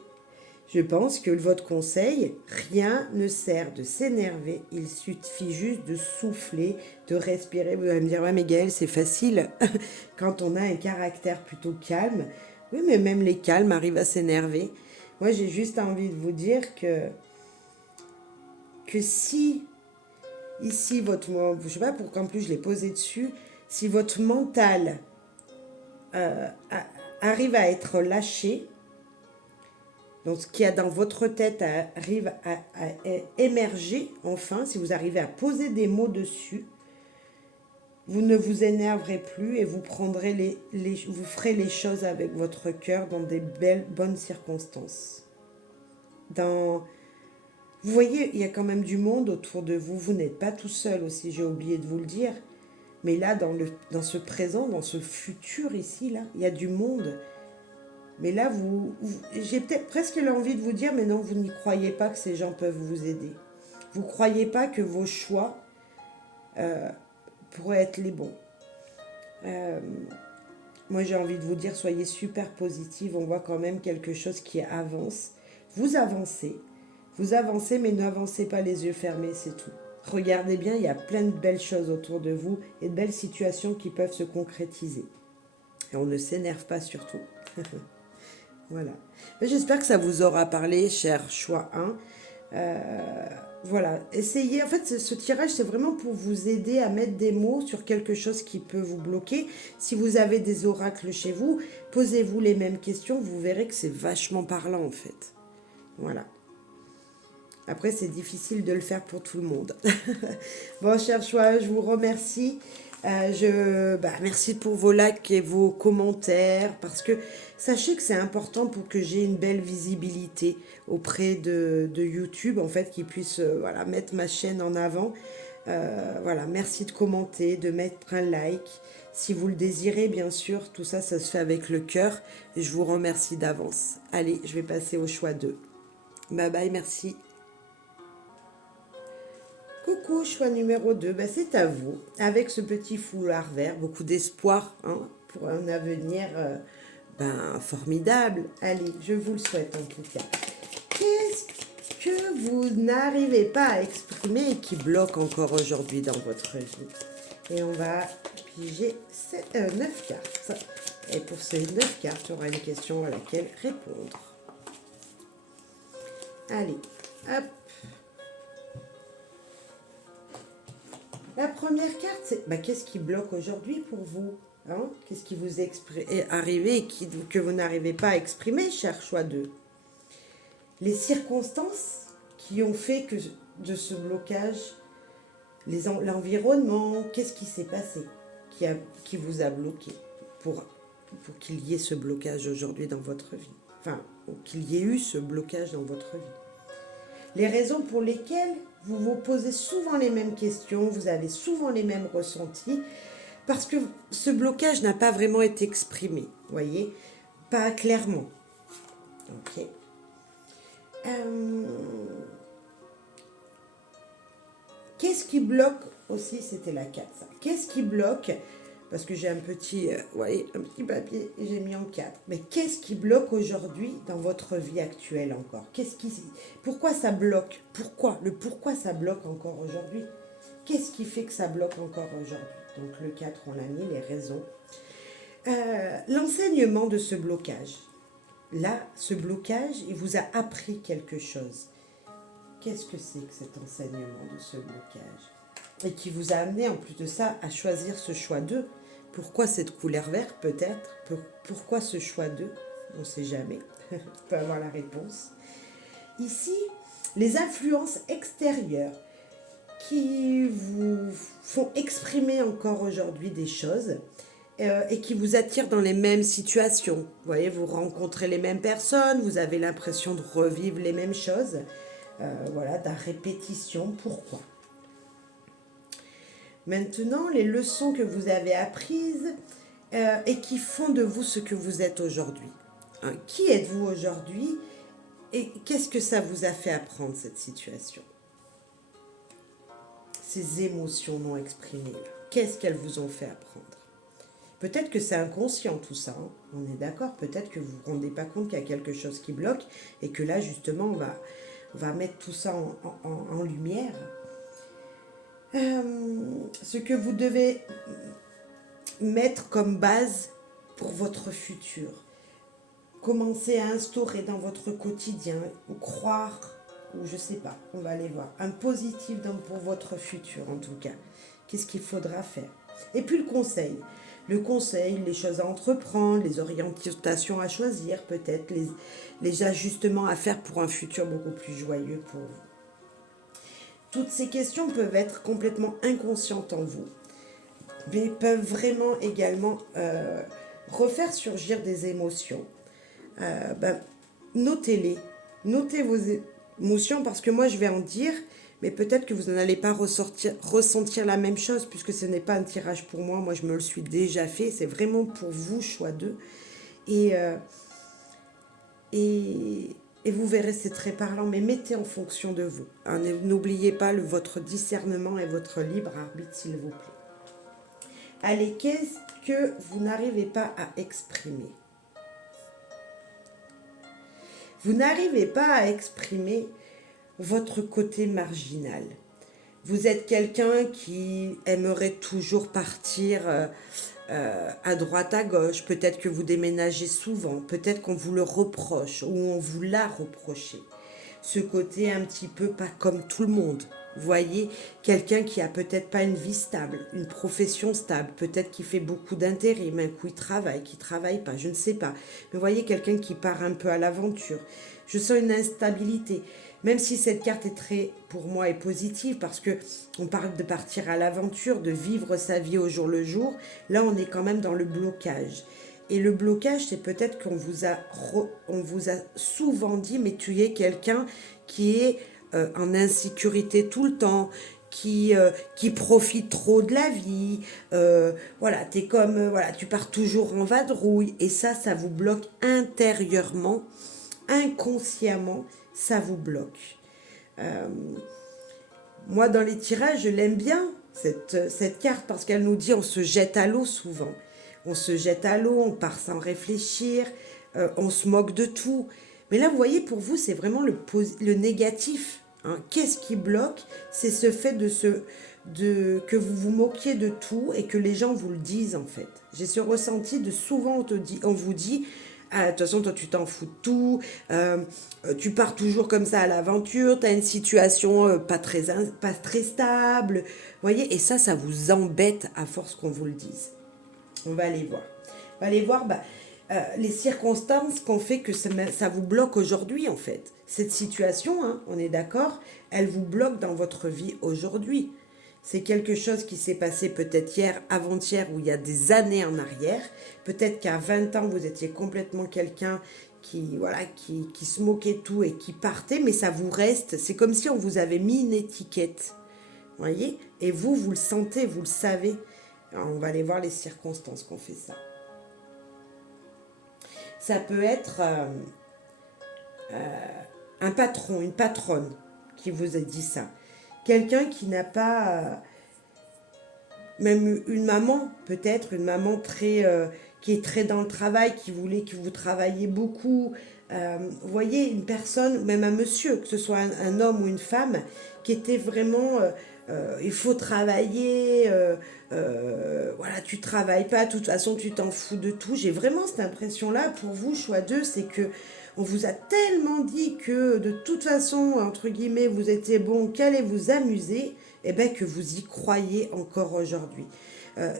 Je pense que votre conseil, rien ne sert de s'énerver. Il suffit juste de souffler, de respirer. Vous allez me dire, ouais, mais Gaëlle, c'est facile quand on a un caractère plutôt calme. Oui, mais même les calmes arrivent à s'énerver. Moi, j'ai juste envie de vous dire que si ici, je sais pas pourquoi en plus je l'ai posé dessus, si votre mental arrive à être lâché, donc ce qu'il y a dans votre tête arrive à émerger enfin, si vous arrivez à poser des mots dessus, vous ne vous énerverez plus et vous prendrez vous ferez les choses avec votre cœur dans des bonnes circonstances. Vous voyez, il y a quand même du monde autour de vous. Vous n'êtes pas tout seul aussi, j'ai oublié de vous le dire. Mais là, dans ce présent, dans ce futur ici, là, il y a du monde. Mais là, j'ai peut-être presque l'envie de vous dire, mais non, vous n'y croyez pas que ces gens peuvent vous aider. Vous ne croyez pas que vos choix pourraient être les bons. Moi, j'ai envie de vous dire, soyez super positive. On voit quand même quelque chose qui avance. Vous avancez, mais n'avancez pas les yeux fermés, c'est tout. Regardez bien, il y a plein de belles choses autour de vous et de belles situations qui peuvent se concrétiser. Et on ne s'énerve pas surtout. Voilà. J'espère que ça vous aura parlé, cher choix 1. Voilà, essayez. En fait, ce tirage, c'est vraiment pour vous aider à mettre des mots sur quelque chose qui peut vous bloquer. Si vous avez des oracles chez vous, posez-vous les mêmes questions. Vous verrez que c'est vachement parlant, en fait. Voilà. Après, c'est difficile de le faire pour tout le monde. Bon, cher choix, je vous remercie. Merci pour vos likes et vos commentaires, parce que sachez que c'est important pour que j'ai une belle visibilité auprès de YouTube, en fait, qu'ils puissent mettre ma chaîne en avant. Merci de commenter, de mettre un like. Si vous le désirez, bien sûr, tout ça, ça se fait avec le cœur. Et je vous remercie d'avance. Allez, je vais passer au choix 2. Bye bye, merci. Coucou, choix numéro 2, c'est à vous. Avec ce petit foulard vert, beaucoup d'espoir pour un avenir formidable. Allez, je vous le souhaite en tout cas. Qu'est-ce que vous n'arrivez pas à exprimer et qui bloque encore aujourd'hui dans votre vie? Et on va piger 9 cartes. Et pour ces 9 cartes, il y aura une question à laquelle répondre. Allez, hop. La première carte, c'est qu'est-ce qui bloque aujourd'hui pour vous? Qu'est-ce qui vous est arrivé et que vous n'arrivez pas à exprimer, cher choix 2? Les circonstances qui ont fait que de ce blocage, l'environnement, qu'est-ce qui s'est passé qui vous a bloqué pour qu'il y ait ce blocage aujourd'hui dans votre vie? Enfin, qu'il y ait eu ce blocage dans votre vie. Les raisons pour lesquelles vous vous posez souvent les mêmes questions, vous avez souvent les mêmes ressentis, parce que ce blocage n'a pas vraiment été exprimé, voyez, pas clairement. Ok. Qu'est-ce qui bloque aussi? C'était la 4, ça. Qu'est-ce qui bloque? Parce que j'ai un petit papier et j'ai mis en 4. Mais qu'est-ce qui bloque aujourd'hui dans votre vie actuelle encore? Pourquoi ça bloque? Pourquoi ça bloque encore aujourd'hui? Qu'est-ce qui fait que ça bloque encore aujourd'hui? Donc le 4, on l'a mis, les raisons. L'enseignement de ce blocage. Là, ce blocage, il vous a appris quelque chose. Qu'est-ce que c'est que cet enseignement de ce blocage? et qui vous a amené en plus de ça à choisir ce choix 2. Pourquoi cette couleur verte peut-être? Pourquoi ce choix 2? On ne sait jamais. On peut avoir la réponse. Ici, les influences extérieures qui vous font exprimer encore aujourd'hui des choses et qui vous attirent dans les mêmes situations. Vous voyez, vous rencontrez les mêmes personnes, vous avez l'impression de revivre les mêmes choses. Voilà, de la répétition. Pourquoi? Maintenant, les leçons que vous avez apprises et qui font de vous ce que vous êtes aujourd'hui. Hein, qui êtes-vous aujourd'hui et qu'est-ce que ça vous a fait apprendre, cette situation? Ces émotions non exprimées, qu'est-ce qu'elles vous ont fait apprendre? Peut-être que c'est inconscient tout ça, hein, on est d'accord, peut-être que vous ne vous rendez pas compte qu'il y a quelque chose qui bloque et que là justement on va mettre tout ça en lumière. Ce que vous devez mettre comme base pour votre futur. Commencez à instaurer dans votre quotidien, ou croire, ou je sais pas, on va aller voir, un positif pour votre futur en tout cas. Qu'est-ce qu'il faudra faire? Et puis le conseil, les choses à entreprendre, les orientations à choisir, peut-être les ajustements à faire pour un futur beaucoup plus joyeux pour vous. Toutes ces questions peuvent être complètement inconscientes en vous, mais peuvent vraiment également refaire surgir des émotions. Notez-les, notez vos émotions parce que moi je vais en dire, mais peut-être que vous n'allez pas ressentir la même chose puisque ce n'est pas un tirage pour moi, moi je me le suis déjà fait, c'est vraiment pour vous, choix 2. Et vous verrez, c'est très parlant, mais mettez en fonction de vous. Hein, n'oubliez pas votre discernement et votre libre arbitre, s'il vous plaît. Allez, qu'est-ce que vous n'arrivez pas à exprimer? Vous n'arrivez pas à exprimer votre côté marginal. Vous êtes quelqu'un qui aimerait toujours partir à droite, à gauche. Peut-être que vous déménagez souvent. Peut-être qu'on vous le reproche ou on vous l'a reproché. Ce côté un petit peu pas comme tout le monde. Vous voyez, quelqu'un qui a peut-être pas une vie stable, une profession stable, peut-être qui fait beaucoup d'intérim, un coup il travaille, qui travaille pas, je ne sais pas. Mais vous voyez, quelqu'un qui part un peu à l'aventure. Je sens une instabilité. Même si cette carte est très, pour moi, est positive, parce que on parle de partir à l'aventure, de vivre sa vie au jour le jour, là on est quand même dans le blocage. Et le blocage, c'est peut-être qu'on vous a souvent dit, mais tu es quelqu'un qui est en insécurité tout le temps, qui profite trop de la vie, voilà, t'es comme, voilà, tu pars toujours en vadrouille, et ça vous bloque intérieurement, inconsciemment, ça vous bloque. Moi, dans les tirages, je l'aime bien, cette carte, parce qu'elle nous dit on se jette à l'eau souvent. On se jette à l'eau, on part sans réfléchir, on se moque de tout. Mais là, vous voyez, pour vous, c'est vraiment le négatif. Hein. Qu'est-ce qui bloque? C'est ce fait que vous vous moquiez de tout et que les gens vous le disent, en fait. J'ai ce ressenti de souvent, on vous dit... Ah, de toute façon, toi, tu t'en fous de tout. Tu pars toujours comme ça à l'aventure. Tu as une situation pas très stable. Vous voyez, et ça vous embête à force qu'on vous le dise. On va aller voir. On va aller voir les circonstances qu'on fait que ça vous bloque aujourd'hui, en fait. Cette situation, hein, on est d'accord, elle vous bloque dans votre vie aujourd'hui. C'est quelque chose qui s'est passé peut-être hier, avant-hier, ou il y a des années en arrière. Peut-être qu'à 20 ans, vous étiez complètement quelqu'un qui se moquait de tout et qui partait, mais ça vous reste. C'est comme si on vous avait mis une étiquette. Vous voyez? Et vous le sentez, vous le savez. Alors, on va aller voir les circonstances qu'on fait ça. Ça peut être un patron, une patronne qui vous a dit ça. Quelqu'un qui n'a pas, même une maman, peut-être, une maman qui est très dans le travail, qui voulait que vous travailliez beaucoup. Vous voyez, une personne, même un monsieur, que ce soit un homme ou une femme, qui était vraiment, il faut travailler, voilà, tu travailles pas, de toute façon tu t'en fous de tout. J'ai vraiment cette impression-là, pour vous, choix 2, c'est que on vous a tellement dit que de toute façon, entre guillemets, vous étiez bon, qu'allez vous amuser, eh ben, que vous y croyez encore aujourd'hui.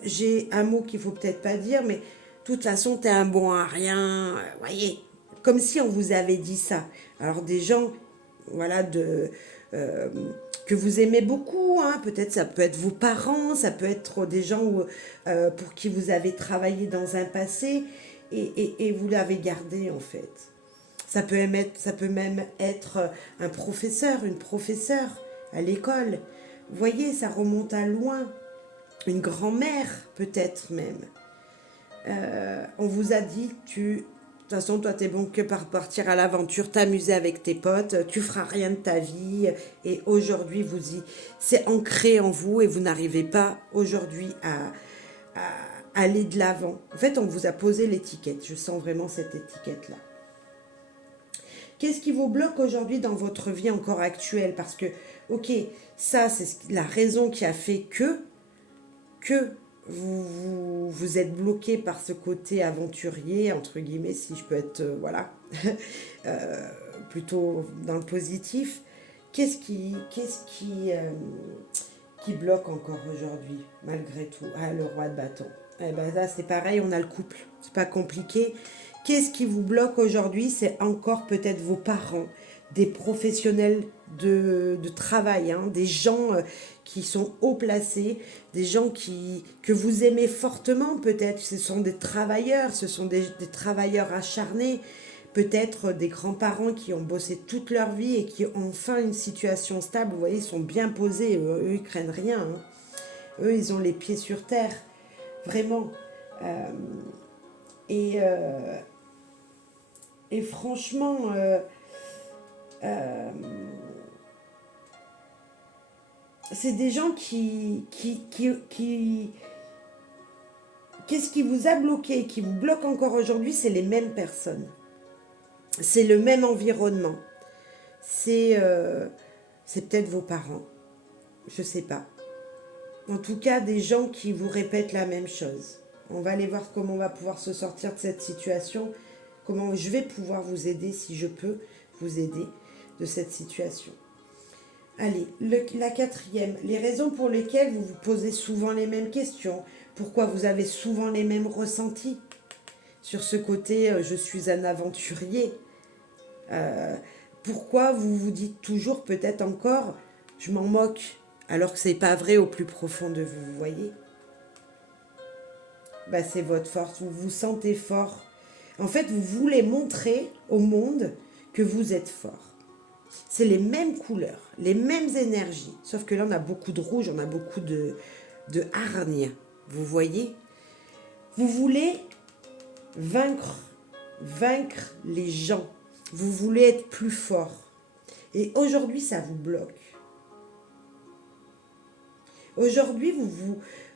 J'ai un mot qu'il faut peut-être pas dire, mais de toute façon, t'es un bon à rien, voyez, comme si on vous avait dit ça. Alors des gens, voilà, euh, que vous aimez beaucoup, hein, peut-être ça peut être vos parents, ça peut être des gens pour qui vous avez travaillé dans un passé et vous l'avez gardé en fait. Ça peut même être un professeur, une professeure à l'école. Vous voyez, ça remonte à loin. Une grand-mère peut-être même. On vous a dit, de toute façon, toi, t'es bon que par partir à l'aventure, t'amuser avec tes potes, tu feras rien de ta vie. Et aujourd'hui, c'est ancré en vous et vous n'arrivez pas aujourd'hui à aller de l'avant. En fait, on vous a posé l'étiquette. Je sens vraiment cette étiquette-là. Qu'est-ce qui vous bloque aujourd'hui dans votre vie encore actuelle? Parce que, ok, ça, c'est la raison qui a fait que vous êtes bloqué par ce côté aventurier, entre guillemets, si je peux être, voilà, plutôt dans le positif. Qui bloque encore aujourd'hui, malgré tout? Ah, le roi de bâton. Eh ben là, c'est pareil, on a le couple. C'est pas compliqué. Qu'est-ce qui vous bloque aujourd'hui? C'est encore peut-être vos parents, des professionnels de travail, hein, des gens qui sont haut placés, des gens que vous aimez fortement peut-être. Ce sont des travailleurs, ce sont des travailleurs acharnés. Peut-être des grands-parents qui ont bossé toute leur vie et qui ont enfin une situation stable. Vous voyez, ils sont bien posés. Eux, ils craignent rien. Hein. Eux, ils ont les pieds sur terre. Vraiment. Euh, et, euh, et franchement, c'est des gens qu'est-ce qui vous a bloqué, qui vous bloque encore aujourd'hui? C'est les mêmes personnes. C'est le même environnement. C'est peut-être vos parents. Je sais pas. En tout cas, des gens qui vous répètent la même chose. On va aller voir comment on va pouvoir se sortir de cette situation. Comment je vais pouvoir vous aider, si je peux vous aider de cette situation. Allez, la quatrième. Les raisons pour lesquelles vous vous posez souvent les mêmes questions. Pourquoi vous avez souvent les mêmes ressentis. Sur ce côté, je suis un aventurier. Pourquoi vous vous dites toujours, peut-être encore, je m'en moque, alors que c'est pas vrai au plus profond de vous, vous voyez? Bah, c'est votre force, vous vous sentez fort. En fait, vous voulez montrer au monde que vous êtes fort. C'est les mêmes couleurs, les mêmes énergies, sauf que là, on a beaucoup de rouge, on a beaucoup de hargne, vous voyez? Vous voulez vaincre les gens. Vous voulez être plus fort. Et aujourd'hui, ça vous bloque. Aujourd'hui,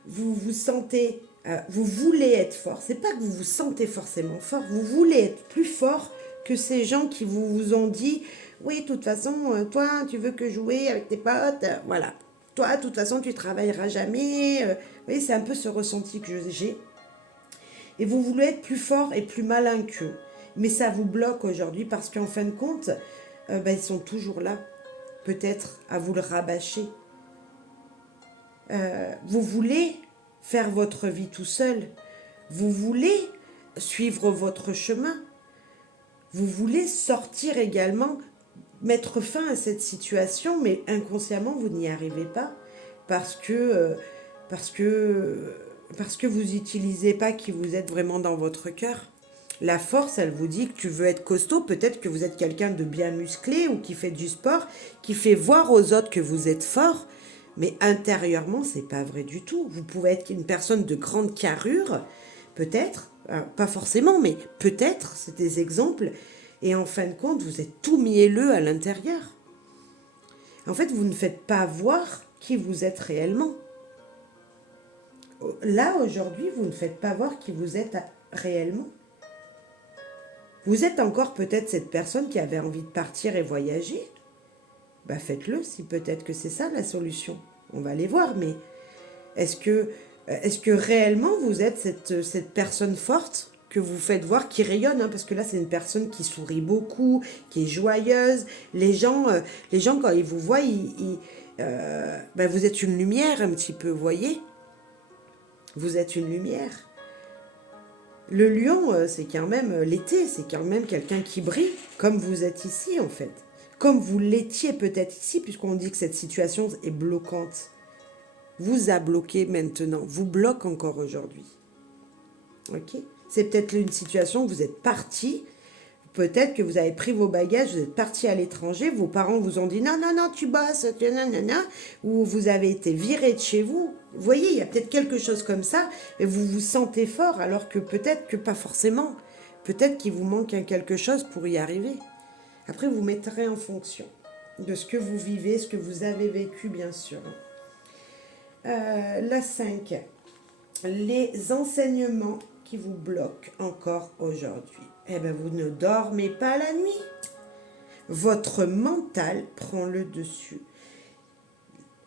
vous sentez, vous voulez être fort. C'est pas que vous vous sentez forcément fort. Vous voulez être plus fort que ces gens qui vous ont dit, oui, de toute façon, toi, tu veux que jouer avec tes potes, voilà. Toi, de toute façon, tu travailleras jamais. Vous voyez, c'est un peu ce ressenti que j'ai. Et vous voulez être plus fort et plus malin qu'eux. Mais ça vous bloque aujourd'hui parce qu'en fin de compte, ils sont toujours là, peut-être à vous le rabâcher. Vous voulez faire votre vie tout seul. Vous voulez suivre votre chemin. Vous voulez sortir également, mettre fin à cette situation, mais inconsciemment, vous n'y arrivez pas parce que vous n'utilisez pas qui vous êtes vraiment dans votre cœur. La force, elle vous dit que tu veux être costaud, peut-être que vous êtes quelqu'un de bien musclé ou qui fait du sport, qui fait voir aux autres que vous êtes fort, mais intérieurement, c'est pas vrai du tout. Vous pouvez être une personne de grande carrure, peut-être, pas forcément, mais peut-être, c'est des exemples, et en fin de compte, vous êtes tout mielleux à l'intérieur. En fait, vous ne faites pas voir qui vous êtes réellement. Là, aujourd'hui, vous ne faites pas voir qui vous êtes réellement. Vous êtes encore peut-être cette personne qui avait envie de partir et voyager. Bah faites-le si peut-être que c'est ça la solution. On va aller voir, mais est-ce que réellement vous êtes cette personne forte que vous faites voir, qui rayonne, hein, parce que là c'est une personne qui sourit beaucoup, qui est joyeuse. Les gens quand ils vous voient, vous êtes une lumière un petit peu, vous voyez? Vous êtes une lumière. Le lion, c'est quand même l'été, c'est quand même quelqu'un qui brille, comme vous êtes ici en fait. Comme vous l'étiez peut-être ici, puisqu'on dit que cette situation est bloquante. Vous a bloqué maintenant, vous bloque encore aujourd'hui. Ok? C'est peut-être une situation où vous êtes parti, peut-être que vous avez pris vos bagages, vous êtes parti à l'étranger, vos parents vous ont dit non, non, non, tu bosses, nanana, ou vous avez été viré de chez vous. Vous voyez, il y a peut-être quelque chose comme ça, et vous vous sentez fort, alors que peut-être que pas forcément. Peut-être qu'il vous manque quelque chose pour y arriver. Après, vous mettrez en fonction de ce que vous vivez, ce que vous avez vécu, bien sûr. La 5. Les enseignements qui vous bloquent encore aujourd'hui. Eh bien, vous ne dormez pas la nuit. Votre mental prend le dessus.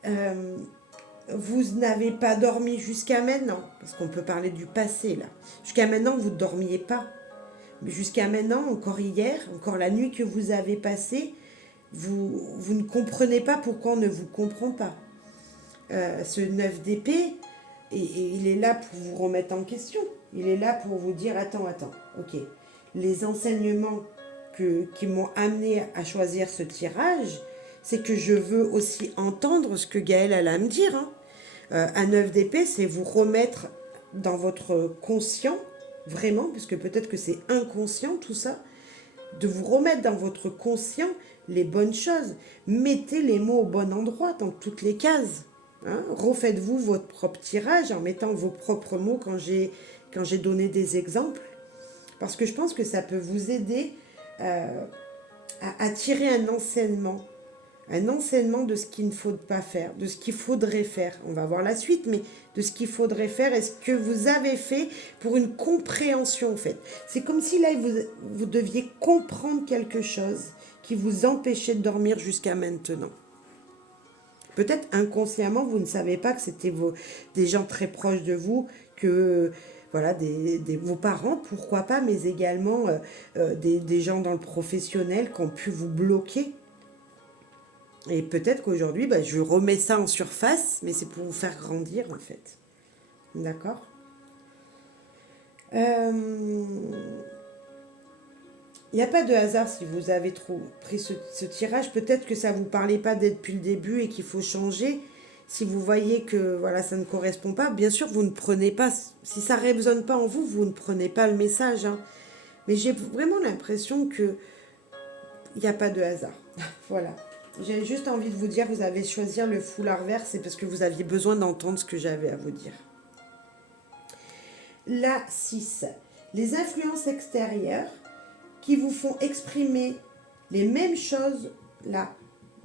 Vous n'avez pas dormi jusqu'à maintenant, parce qu'on peut parler du passé là. Jusqu'à maintenant, vous ne dormiez pas. Mais jusqu'à maintenant, encore hier, encore la nuit que vous avez passée, vous ne comprenez pas pourquoi on ne vous comprend pas. Ce 9 d'épée, et il est là pour vous remettre en question. Il est là pour vous dire, attends, ok. Les enseignements qui m'ont amené à choisir ce tirage, c'est que je veux aussi entendre ce que Gaëlle a à me dire. Hein. Un 9 d'épée, c'est vous remettre dans votre conscient, vraiment, parce que peut-être que c'est inconscient tout ça, de vous remettre dans votre conscient les bonnes choses. Mettez les mots au bon endroit dans toutes les cases. Hein, refaites-vous votre propre tirage en mettant vos propres mots quand j'ai donné des exemples. Parce que je pense que ça peut vous aider à tirer un enseignement de ce qu'il ne faut pas faire, de ce qu'il faudrait faire. On va voir la suite, mais de ce qu'il faudrait faire et ce que vous avez fait pour une compréhension en fait. C'est comme si là, vous deviez comprendre quelque chose qui vous empêchait de dormir jusqu'à maintenant. Peut-être inconsciemment, vous ne savez pas que c'était des gens très proches de vous, que voilà, vos parents, pourquoi pas, mais également des gens dans le professionnel qui ont pu vous bloquer. Et peut-être qu'aujourd'hui, je remets ça en surface, mais c'est pour vous faire grandir en fait. D'accord? Il n'y a pas de hasard si vous avez pris ce tirage. Peut-être que ça ne vous parlait pas depuis le début et qu'il faut changer. Si vous voyez que voilà, ça ne correspond pas, bien sûr, vous ne prenez pas. Si ça ne résonne pas en vous, vous ne prenez pas le message. Hein. Mais j'ai vraiment l'impression qu'il n'y a pas de hasard. Voilà. J'ai juste envie de vous dire, vous avez choisi le foulard vert, c'est parce que vous aviez besoin d'entendre ce que j'avais à vous dire. La 6. Les influences extérieures qui vous font exprimer les mêmes choses là,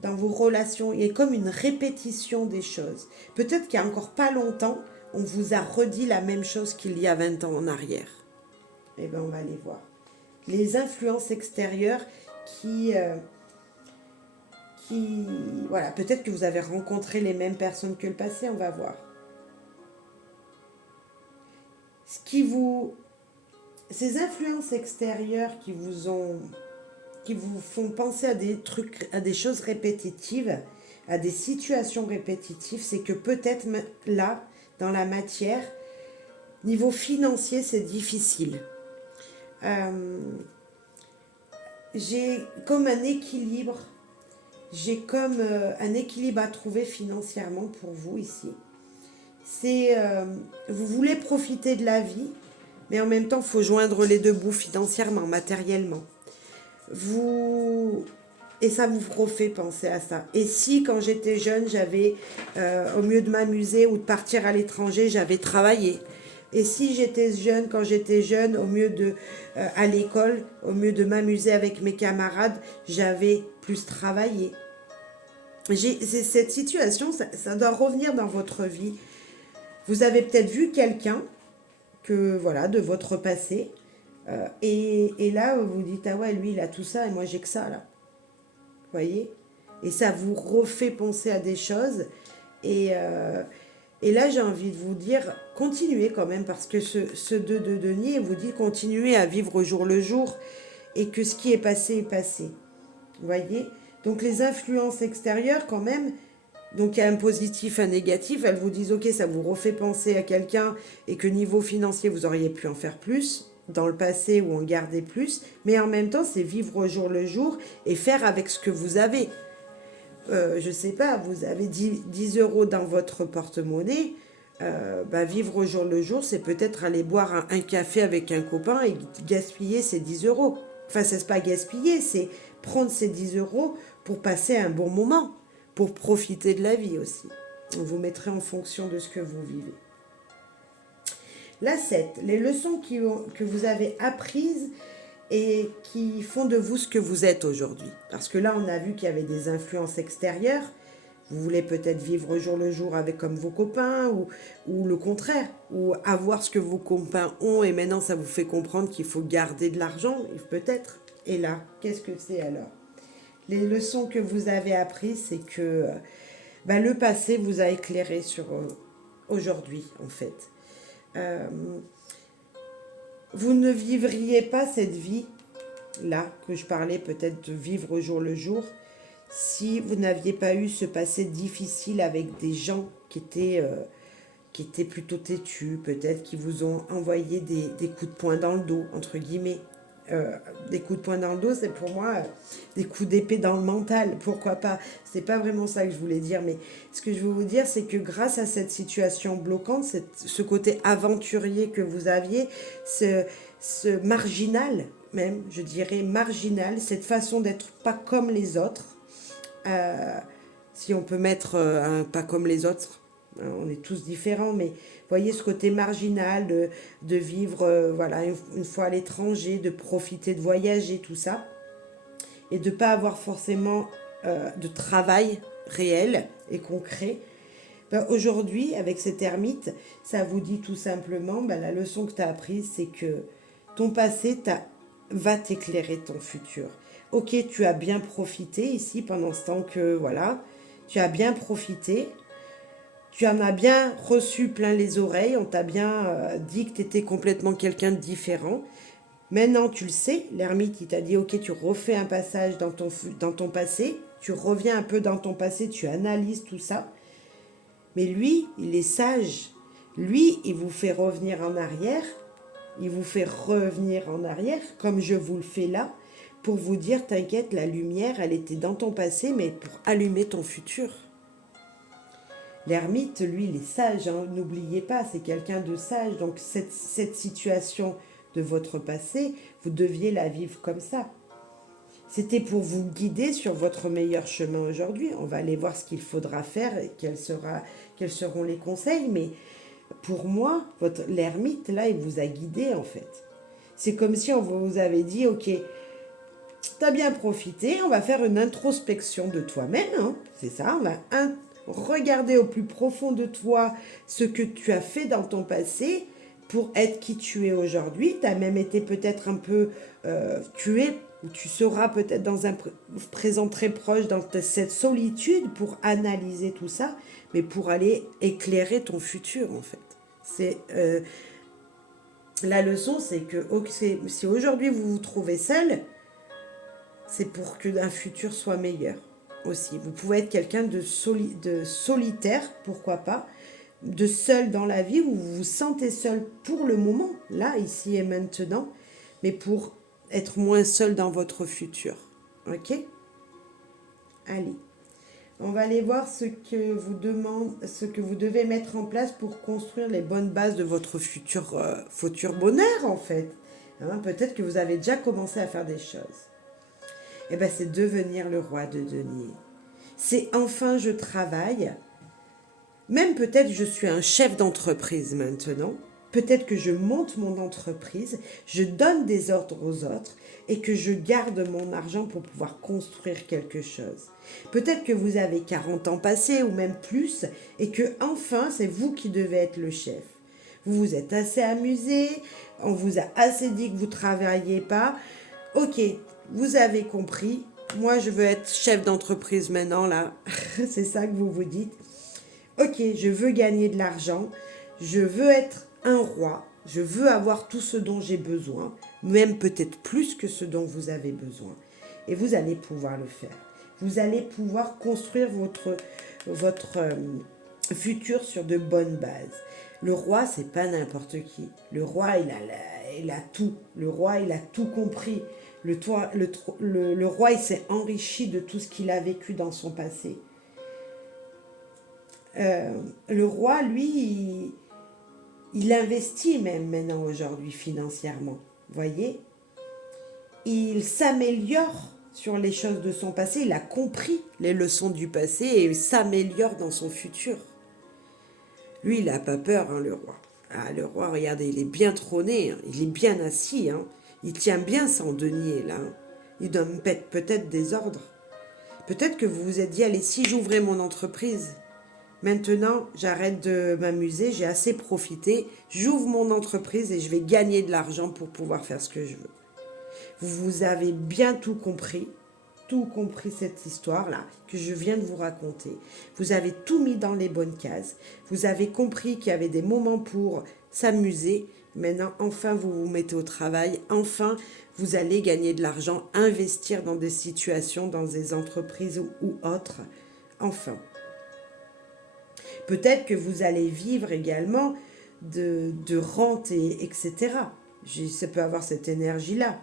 dans vos relations. Il y a comme une répétition des choses. Peut-être qu'il y a encore pas longtemps, on vous a redit la même chose qu'il y a 20 ans en arrière. Eh bien, on va les voir. Les influences extérieures voilà, peut-être que vous avez rencontré les mêmes personnes que le passé, on va voir. Ces influences extérieures qui vous font penser à des trucs, à des choses répétitives, à des situations répétitives, c'est que peut-être là, dans la matière, niveau financier, c'est difficile. J'ai comme un équilibre. J'ai comme un équilibre à trouver financièrement pour vous ici. Vous voulez profiter de la vie, mais en même temps, il faut joindre les deux bouts financièrement, matériellement. Et ça vous refait penser à ça. Et si, quand j'étais jeune, j'avais, au lieu de m'amuser ou de partir à l'étranger, j'avais travaillé. Et si j'étais jeune, quand j'étais jeune, au mieux de à l'école, au mieux de m'amuser avec mes camarades, j'avais plus travaillé. Cette situation, ça doit revenir dans votre vie. Vous avez peut-être vu quelqu'un de votre passé, et là vous dites ah ouais, lui il a tout ça et moi j'ai que ça là. Vous voyez? Et ça vous refait penser à des choses. Et là j'ai envie de vous dire, continuez quand même, parce que ce 2 de denier vous dit continuez à vivre au jour le jour, et que ce qui est passé est passé. Vous voyez? Donc les influences extérieures quand même, Donc il y a un positif, un négatif. Elles vous disent, ok, ça vous refait penser à quelqu'un et que niveau financier, vous auriez pu en faire plus dans le passé ou en garder plus. Mais en même temps, c'est vivre au jour le jour et faire avec ce que vous avez. Je sais pas, vous avez 10 euros dans votre porte-monnaie. Vivre au jour le jour, c'est peut-être aller boire un café avec un copain et gaspiller ces 10 euros. Enfin, c'est pas gaspiller, c'est prendre ces 10 euros pour passer un bon moment, pour profiter de la vie aussi. Vous mettrez en fonction de ce que vous vivez. La 7, les leçons que vous avez apprises et qui font de vous ce que vous êtes aujourd'hui. Parce que là, on a vu qu'il y avait des influences extérieures. Vous voulez peut-être vivre au jour le jour avec comme vos copains ou le contraire, ou avoir ce que vos copains ont et maintenant ça vous fait comprendre qu'il faut garder de l'argent, peut-être. Et là, qu'est-ce que c'est alors? Les leçons que vous avez apprises, c'est que le passé vous a éclairé sur aujourd'hui, en fait. Vous ne vivriez pas cette vie là que je parlais peut-être de vivre au jour le jour si vous n'aviez pas eu ce passé difficile avec des gens qui étaient plutôt têtus, peut-être qui vous ont envoyé des coups de poing dans le dos, entre guillemets. Des coups de poing dans le dos, c'est pour moi des coups d'épée dans le mental, pourquoi pas. C'est pas vraiment ça que je voulais dire, mais ce que je veux vous dire, c'est que grâce à cette situation bloquante, ce côté aventurier que vous aviez, ce marginal, même, je dirais marginal, cette façon d'être pas comme les autres, si on peut mettre un pas comme les autres, on est tous différents, mais voyez ce côté marginal de vivre une fois à l'étranger, de profiter de voyager, tout ça, et de ne pas avoir forcément de travail réel et concret. Aujourd'hui, avec cette ermite, ça vous dit tout simplement, la leçon que tu as apprise, c'est que ton passé va t'éclairer ton futur. Ok, tu as bien profité ici pendant ce temps que, tu as bien profité. Tu en as bien reçu plein les oreilles, on t'a bien dit que tu étais complètement quelqu'un de différent. Maintenant, tu le sais, l'ermite, il t'a dit, ok, tu refais un passage dans ton passé, tu reviens un peu dans ton passé, tu analyses tout ça. Mais lui, il est sage. Lui, il vous fait revenir en arrière, comme je vous le fais là, pour vous dire, t'inquiète, la lumière, elle était dans ton passé, mais pour allumer ton futur. L'ermite, lui, il est sage, hein, n'oubliez pas, c'est quelqu'un de sage. Donc cette situation de votre passé, vous deviez la vivre comme ça. C'était pour vous guider sur votre meilleur chemin aujourd'hui. On va aller voir ce qu'il faudra faire et quels seront les conseils. Mais pour moi, l'ermite, là, il vous a guidé en fait. C'est comme si on vous avait dit, ok, t'as bien profité, on va faire une introspection de toi-même. Hein, c'est ça, on va regarder au plus profond de toi ce que tu as fait dans ton passé pour être qui tu es aujourd'hui. Tu as même été peut-être un peu... tu seras peut-être dans un présent très proche dans cette solitude pour analyser tout ça, mais pour aller éclairer ton futur en fait. C'est... la leçon, c'est que si aujourd'hui vous vous trouvez seul, c'est pour que un futur soit meilleur. Aussi. Vous pouvez être quelqu'un de solitaire, pourquoi pas, de seul dans la vie, où vous vous sentez seul pour le moment, là, ici et maintenant, mais pour être moins seul dans votre futur. Ok? Allez. On va aller voir ce que vous devez mettre en place pour construire les bonnes bases de votre futur bonheur, en fait. Hein, peut-être que vous avez déjà commencé à faire des choses. C'est devenir le roi de denier. C'est enfin je travaille. Même peut-être je suis un chef d'entreprise maintenant. Peut-être que je monte mon entreprise, je donne des ordres aux autres et que je garde mon argent pour pouvoir construire quelque chose. Peut-être que vous avez 40 ans passés ou même plus et que enfin c'est vous qui devez être le chef. Vous vous êtes assez amusé, on vous a assez dit que vous ne travailliez pas. Ok, vous avez compris, moi je veux être chef d'entreprise maintenant là, c'est ça que vous vous dites. Ok, je veux gagner de l'argent, je veux être un roi, je veux avoir tout ce dont j'ai besoin, même peut-être plus que ce dont vous avez besoin. Et vous allez pouvoir le faire. Vous allez pouvoir construire votre futur sur de bonnes bases. Le roi, c'est pas n'importe qui. Le roi, il a tout. Le roi, il a tout compris. Le roi, il s'est enrichi de tout ce qu'il a vécu dans son passé. Le roi, lui, il investit même maintenant aujourd'hui financièrement. Voyez, il s'améliore sur les choses de son passé. Il a compris les leçons du passé et il s'améliore dans son futur. Lui, il n'a pas peur, hein, le roi. Ah, le roi, regardez, il est bien trôné, hein, il est bien assis. Hein, il tient bien son denier, là. Hein. Il donne peut-être des ordres. Peut-être que vous vous êtes dit, allez, si j'ouvrais mon entreprise, maintenant, j'arrête de m'amuser, j'ai assez profité, j'ouvre mon entreprise et je vais gagner de l'argent pour pouvoir faire ce que je veux. Vous avez bien tout compris cette histoire-là que je viens de vous raconter. Vous avez tout mis dans les bonnes cases. Vous avez compris qu'il y avait des moments pour s'amuser. Maintenant, enfin, vous vous mettez au travail. Enfin, vous allez gagner de l'argent, investir dans des situations, dans des entreprises ou autres. Enfin. Peut-être que vous allez vivre également de rente, etc. Ça peut avoir cette énergie-là.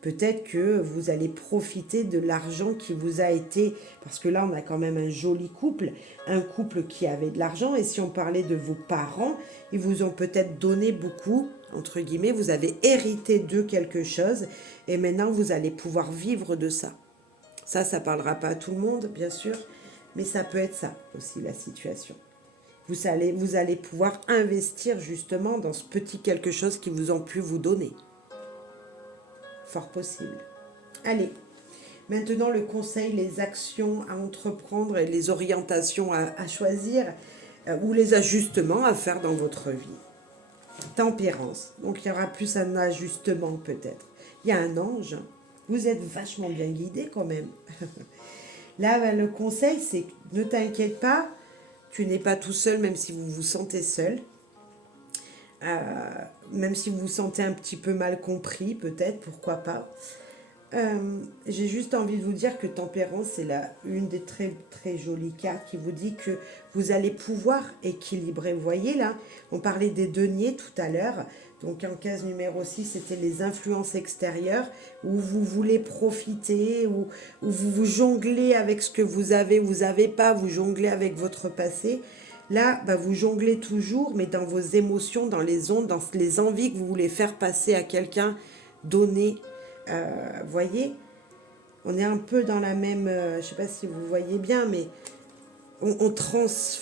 Peut-être que vous allez profiter de l'argent qui vous a été... Parce que là, on a quand même un joli couple, un couple qui avait de l'argent. Et si on parlait de vos parents, ils vous ont peut-être donné beaucoup, entre guillemets, vous avez hérité d'eux quelque chose. Et maintenant, vous allez pouvoir vivre de ça. Ça ne parlera pas à tout le monde, bien sûr. Mais ça peut être ça aussi, la situation. Vous allez pouvoir investir justement dans ce petit quelque chose qu'ils vous ont pu vous donner. Fort possible. Allez, maintenant le conseil, les actions à entreprendre et les orientations à choisir ou les ajustements à faire dans votre vie. Tempérance, donc il y aura plus un ajustement peut-être. Il y a un ange, vous êtes vachement bien guidé quand même. Là, le conseil, c'est ne t'inquiète pas, tu n'es pas tout seul même si vous vous sentez seul. Même si vous vous sentez un petit peu mal compris, peut-être, pourquoi pas. J'ai juste envie de vous dire que Tempérance, c'est une des très, très jolies cartes qui vous dit que vous allez pouvoir équilibrer. Vous voyez là, on parlait des deniers tout à l'heure. Donc en case numéro 6, c'était les influences extérieures où vous voulez profiter, où vous jonglez avec ce que vous avez pas, vous jonglez avec votre passé. Là, vous jonglez toujours, mais dans vos émotions, dans les ondes, dans les envies que vous voulez faire passer à quelqu'un, donner. Voyez, on est un peu dans la même, je ne sais pas si vous voyez bien, mais on transverse,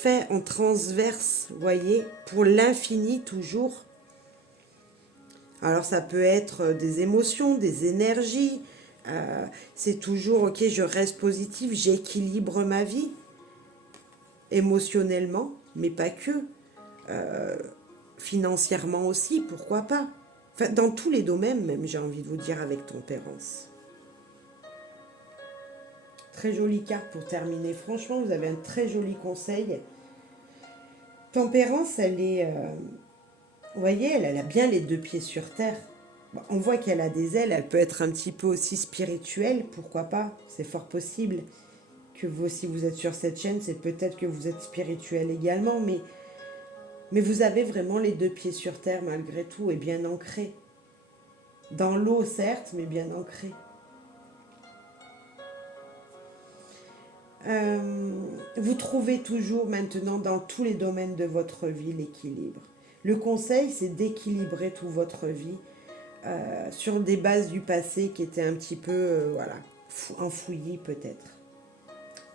voyez, pour l'infini toujours. Alors ça peut être des émotions, des énergies, c'est toujours, ok, je reste positif, j'équilibre ma vie, émotionnellement, mais pas que, financièrement aussi, pourquoi pas. Enfin, dans tous les domaines même, j'ai envie de vous dire, avec Tempérance. Très jolie carte pour terminer. Franchement, vous avez un très joli conseil. Tempérance, elle est... vous voyez, elle a bien les deux pieds sur terre. Bon, on voit qu'elle a des ailes, elle peut être un petit peu aussi spirituelle, pourquoi pas. C'est fort possible que vous, si vous êtes sur cette chaîne, c'est peut-être que vous êtes spirituel également, mais vous avez vraiment les deux pieds sur terre malgré tout et bien ancrés. Dans l'eau, certes, mais bien ancrés. Vous trouvez toujours maintenant dans tous les domaines de votre vie l'équilibre. Le conseil, c'est d'équilibrer toute votre vie sur des bases du passé qui étaient un petit peu enfouillies peut-être.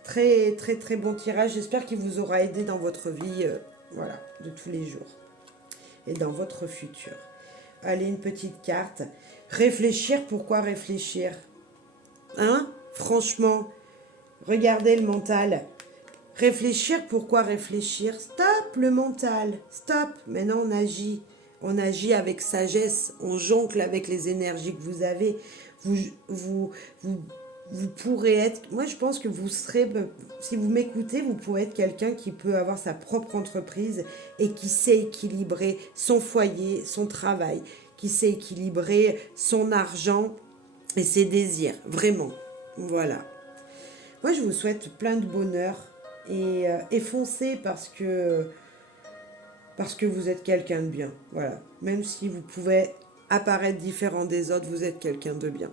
Très, très, très bon tirage. J'espère qu'il vous aura aidé dans votre vie de tous les jours et dans votre futur. Allez, une petite carte. Réfléchir, pourquoi réfléchir? Hein? Franchement, regardez le mental. Réfléchir, pourquoi réfléchir? Stop le mental, stop. Maintenant on agit. On agit avec sagesse, on jongle avec les énergies que vous avez. Vous pourrez être... Moi je pense que vous serez... Si vous m'écoutez, vous pourrez être quelqu'un qui peut avoir sa propre entreprise et qui sait équilibrer son foyer, son travail, qui sait équilibrer son argent et ses désirs. Vraiment. Voilà. Moi, je vous souhaite plein de bonheur, et foncez parce que vous êtes quelqu'un de bien. Voilà. Même si vous pouvez apparaître différent des autres, vous êtes quelqu'un de bien.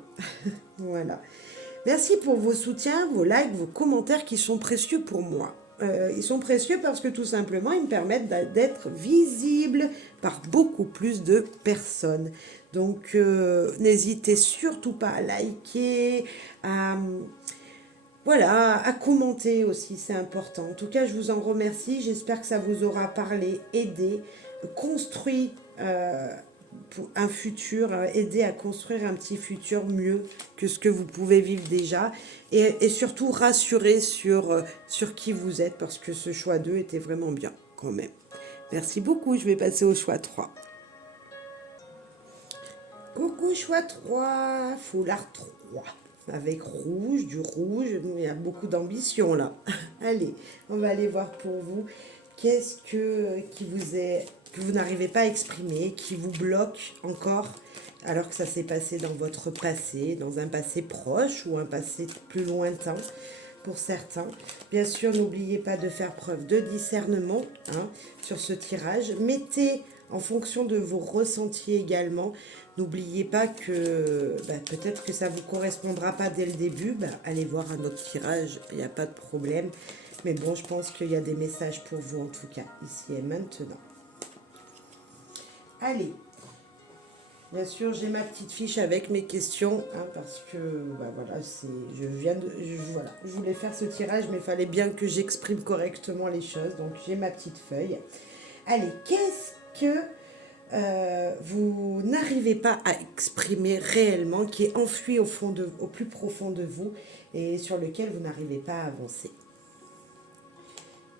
Voilà. Merci pour vos soutiens, vos likes, vos commentaires qui sont précieux pour moi. Ils sont précieux parce que tout simplement, ils me permettent d'être visible par beaucoup plus de personnes. Donc, n'hésitez surtout pas à liker, à, voilà, à commenter aussi, c'est important. En tout cas, je vous en remercie. J'espère que ça vous aura parlé, aidé, construit pour un futur, aider à construire un petit futur mieux que ce que vous pouvez vivre déjà. Et surtout rassurer sur qui vous êtes, parce que ce choix 2 était vraiment bien quand même. Merci beaucoup, je vais passer au choix 3. Coucou choix 3, foulard 3. Avec rouge, du rouge, il y a beaucoup d'ambition là. Allez, on va aller voir pour vous. Qu'est-ce qui vous est, que vous n'arrivez pas à exprimer, qui vous bloque encore, alors que ça s'est passé dans votre passé, dans un passé proche ou un passé plus lointain pour certains. Bien sûr, n'oubliez pas de faire preuve de discernement sur ce tirage. Mettez en fonction de vos ressentis également. N'oubliez pas que peut-être que ça ne vous correspondra pas dès le début. Allez voir un autre tirage, il n'y a pas de problème. Mais bon, je pense qu'il y a des messages pour vous en tout cas, ici et maintenant. Allez. Bien sûr, j'ai ma petite fiche avec mes questions, parce que voilà, je voulais faire ce tirage, mais il fallait bien que j'exprime correctement les choses. Donc j'ai ma petite feuille. Allez, qu'est-ce que vous n'arrivez pas à exprimer réellement, qui est enfoui au plus profond de vous et sur lequel vous n'arrivez pas à avancer?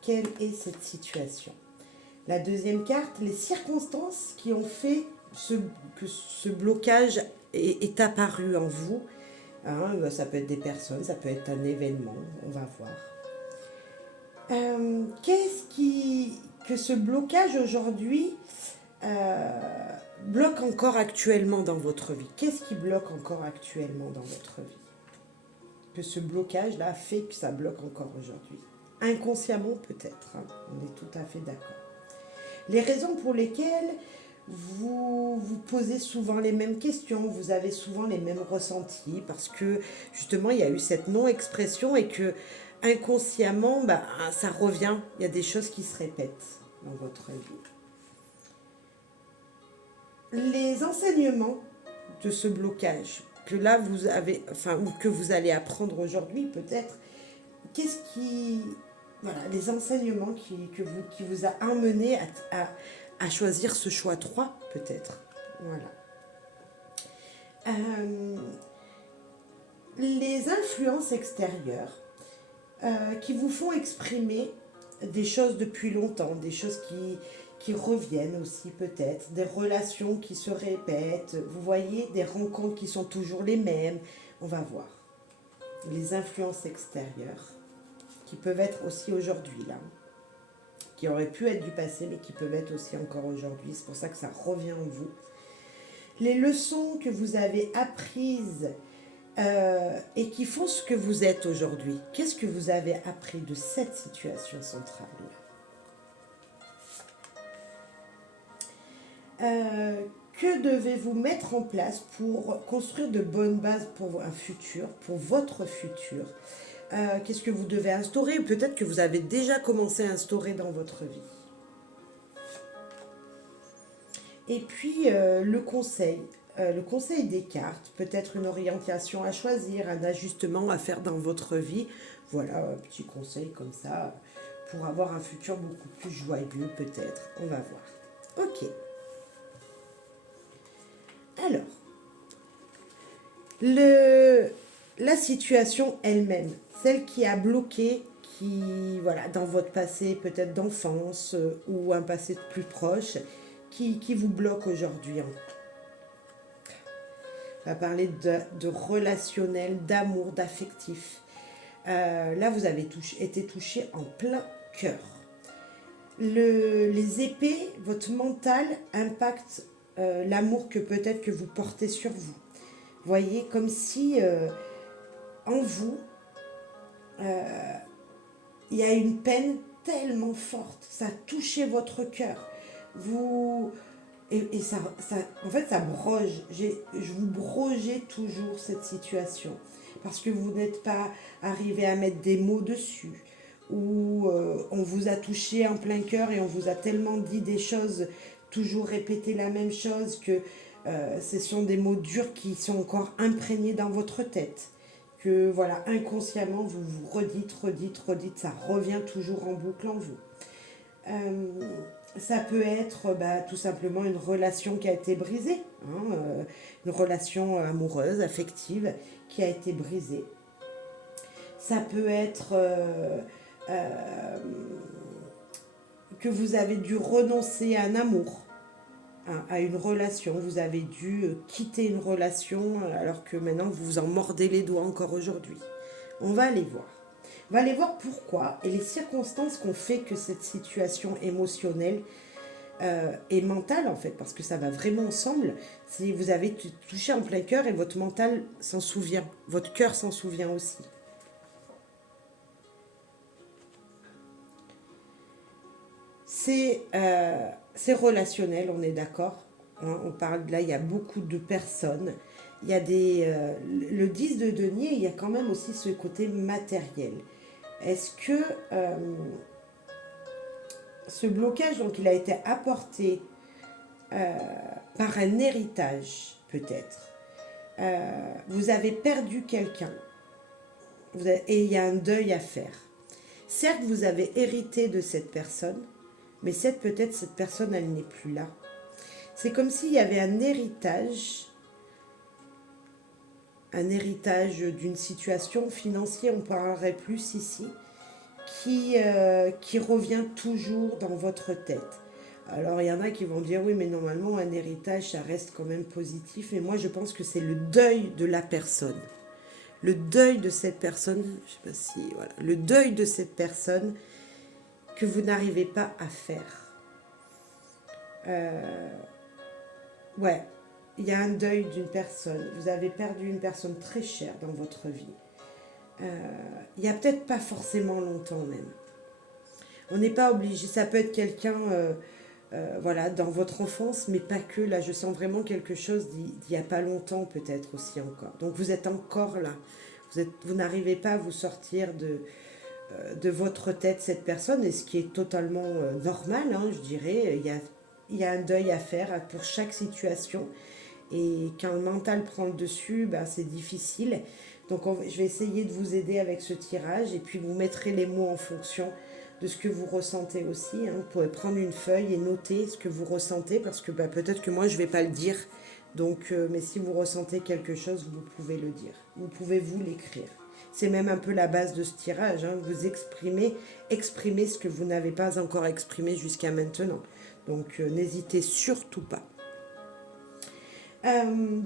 Quelle est cette situation? La deuxième carte, les circonstances qui ont fait que ce blocage est apparu en vous. Ça peut être des personnes, ça peut être un événement, on va voir. Que ce blocage aujourd'hui bloque encore actuellement dans votre vie? Qu'est-ce qui bloque encore actuellement dans votre vie? Que ce blocage-là fait que ça bloque encore aujourd'hui. Inconsciemment peut-être, on est tout à fait d'accord. Les raisons pour lesquelles vous vous posez souvent les mêmes questions, vous avez souvent les mêmes ressentis, parce que justement il y a eu cette non-expression et que inconsciemment ça revient, il y a des choses qui se répètent dans votre vie. Les enseignements de ce blocage que là vous avez, ou que vous allez apprendre aujourd'hui peut-être, les enseignements qui vous a amené à choisir ce choix 3 peut-être. Voilà. Les influences extérieures qui vous font exprimer des choses depuis longtemps, des choses qui reviennent aussi peut-être, des relations qui se répètent, vous voyez, des rencontres qui sont toujours les mêmes, on va voir. Les influences extérieures qui peuvent être aussi aujourd'hui là, qui auraient pu être du passé mais qui peuvent être aussi encore aujourd'hui, c'est pour ça que ça revient en vous. Les leçons que vous avez apprises et qui font ce que vous êtes aujourd'hui. Qu'est-ce que vous avez appris de cette situation centrale? Que devez-vous mettre en place pour construire de bonnes bases pour un futur, pour votre futur? Qu'est-ce que vous devez instaurer? Peut-être que vous avez déjà commencé à instaurer dans votre vie. Et puis le conseil des cartes, peut-être une orientation à choisir, un ajustement à faire dans votre vie. Voilà, un petit conseil comme ça, pour avoir un futur beaucoup plus joyeux peut-être. On va voir. Ok. Alors, la situation elle-même, celle qui a bloqué, dans votre passé peut-être d'enfance ou un passé plus proche, qui vous bloque aujourd'hui. On va parler de relationnel, d'amour, d'affectif. Là, vous avez été touché en plein cœur. Les épées, votre mental impacte l'amour que peut-être que vous portez sur vous. Voyez, comme si en vous, il y a une peine tellement forte, ça a touché votre cœur. Vous, et en fait, ça broge. Je vous brogez toujours cette situation parce que vous n'êtes pas arrivé à mettre des mots dessus ou on vous a touché en plein cœur et on vous a tellement dit des choses, toujours répété la même chose que ce sont des mots durs qui sont encore imprégnés dans votre tête. Que voilà, inconsciemment, vous vous redites, ça revient toujours en boucle en vous. Euh, Ça peut être tout simplement une relation qui a été brisée, hein, une relation amoureuse, affective qui a été brisée. Ça peut être euh, que vous avez dû renoncer à un amour, hein, à une relation. Vous avez dû quitter une relation alors que maintenant vous vous en mordez les doigts encore aujourd'hui. On va aller voir. On va aller voir pourquoi et les circonstances qui ont fait que cette situation émotionnelle et mentale en fait, parce que ça va vraiment ensemble. Si vous avez touché en plein cœur et votre mental s'en souvient, votre cœur s'en souvient aussi. C'est relationnel, on est d'accord. Hein, on parle là, il y a beaucoup de personnes. Il y a le 10 de denier, il y a quand même aussi ce côté matériel. Est-ce que ce blocage, donc, il a été apporté par un héritage, peut-être. Vous avez perdu quelqu'un et il y a un deuil à faire. Certes, vous avez hérité de cette personne, mais peut-être cette personne, elle n'est plus là. C'est comme s'il y avait un héritage d'une situation financière, on parlerait plus ici, qui revient toujours dans votre tête. Alors il y en a qui vont dire oui mais normalement un héritage ça reste quand même positif, mais moi je pense que c'est le deuil de la personne. Le deuil de cette personne, je sais pas si voilà, le deuil de cette personne que vous n'arrivez pas à faire. Ouais, il y a un deuil d'une personne. Vous avez perdu une personne très chère dans votre vie. Il n'y a peut-être pas forcément longtemps même. On n'est pas obligé, ça peut être quelqu'un voilà, dans votre enfance, mais pas que. Là, je sens vraiment quelque chose d'il n'y a pas longtemps peut-être aussi encore. Donc vous êtes encore là. Vous n'arrivez pas à vous sortir de votre tête cette personne, et ce qui est totalement normal, hein, je dirais. Il y a un deuil à faire pour chaque situation. Et quand le mental prend le dessus, ben, c'est difficile. Donc je vais essayer de vous aider avec ce tirage et puis vous mettrez les mots en fonction de ce que vous ressentez aussi. Hein. Vous pouvez prendre une feuille et noter ce que vous ressentez parce que ben, peut-être que moi je ne vais pas le dire. Donc, mais si vous ressentez quelque chose, vous pouvez le dire. Vous pouvez vous l'écrire. C'est même un peu la base de ce tirage. Hein. Vous exprimez ce que vous n'avez pas encore exprimé jusqu'à maintenant. Donc n'hésitez surtout pas.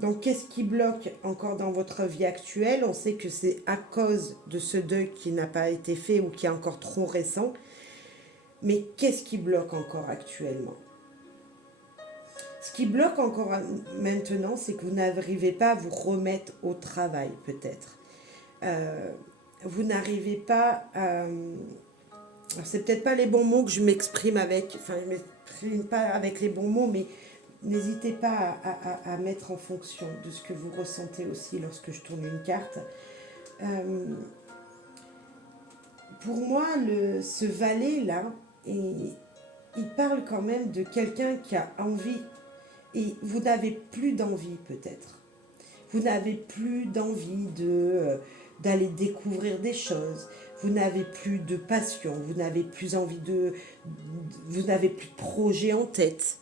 Donc, qu'est-ce qui bloque encore dans votre vie actuelle? On sait que c'est à cause de ce deuil qui n'a pas été fait ou qui est encore trop récent. Mais qu'est-ce qui bloque encore actuellement? Ce qui bloque encore maintenant, c'est que vous n'arrivez pas à vous remettre au travail, peut-être. Euh, vous n'arrivez pas à... Alors, c'est peut-être pas les bons mots que je m'exprime avec, enfin, je m'exprime pas avec les bons mots, mais n'hésitez pas à mettre en fonction de ce que vous ressentez aussi lorsque je tourne une carte. Euh, pour moi, ce valet-là, il parle quand même de quelqu'un qui a envie. Et vous n'avez plus d'envie peut-être. Vous n'avez plus d'envie d'aller découvrir des choses. Vous n'avez plus de passion. Vous n'avez plus envie vous n'avez plus de projet en tête.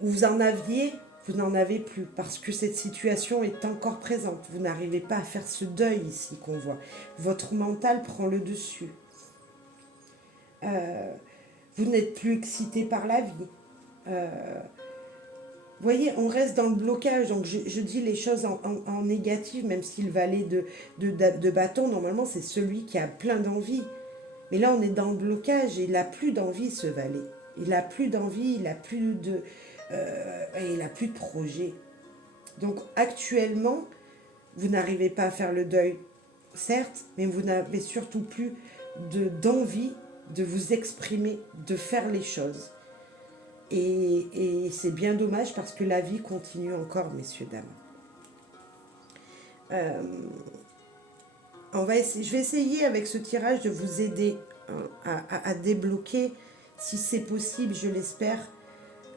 Vous en aviez, vous n'en avez plus parce que cette situation est encore présente. Vous n'arrivez pas à faire ce deuil ici qu'on voit. Votre mental prend le dessus. Vous n'êtes plus excité par la vie. Vous voyez, on reste dans le blocage, donc je dis les choses en négatif, même si le valet de bâton, normalement, c'est celui qui a plein d'envie. Mais là, on est dans le blocage et il n'a plus d'envie, ce valet. Il n'a plus d'envie, il n'a plus de projet. Donc, actuellement, vous n'arrivez pas à faire le deuil, certes, mais vous n'avez surtout plus d'envie de vous exprimer, de faire les choses. Et c'est bien dommage parce que la vie continue encore, messieurs, dames. Je vais essayer avec ce tirage de vous aider à débloquer, si c'est possible, je l'espère.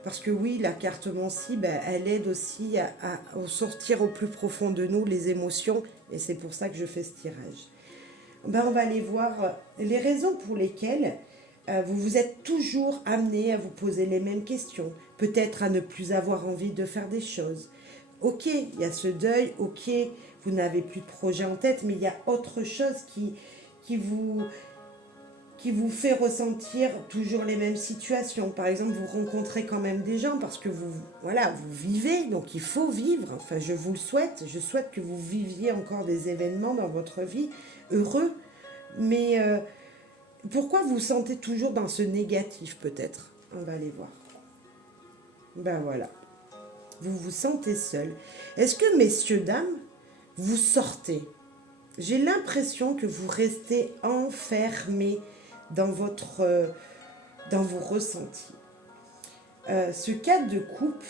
Parce que oui, la carte Mancy, elle aide aussi à sortir au plus profond de nous les émotions. Et c'est pour ça que je fais ce tirage. On va aller voir les raisons pour lesquelles vous vous êtes toujours amené à vous poser les mêmes questions. Peut-être à ne plus avoir envie de faire des choses. Ok, il y a ce deuil, ok, vous n'avez plus de projet en tête, mais il y a autre chose qui vous fait ressentir toujours les mêmes situations. Par exemple, vous rencontrez quand même des gens parce que vous vivez, donc il faut vivre. Enfin, je vous le souhaite. Je souhaite que vous viviez encore des événements dans votre vie heureux. Mais pourquoi vous vous sentez toujours dans ce négatif, peut-être? On va aller voir. Voilà. Vous vous sentez seul. Est-ce que, messieurs, dames, vous sortez? J'ai l'impression que vous restez enfermés dans vos ressentis. Ce cadre de coupe,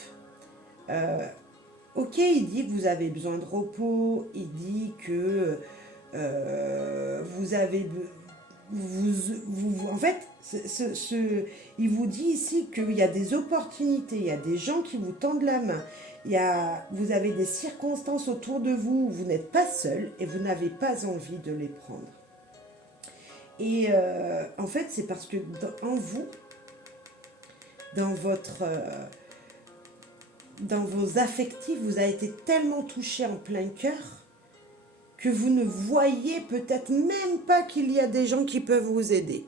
ok, il dit que vous avez besoin de repos, il dit que vous avez... en fait, il vous dit ici qu'il y a des opportunités, il y a des gens qui vous tendent la main, vous avez des circonstances autour de vous où vous n'êtes pas seul et vous n'avez pas envie de les prendre. Et en fait, c'est parce que en vous, dans vos affectifs, vous avez été tellement touché en plein cœur que vous ne voyez peut-être même pas qu'il y a des gens qui peuvent vous aider.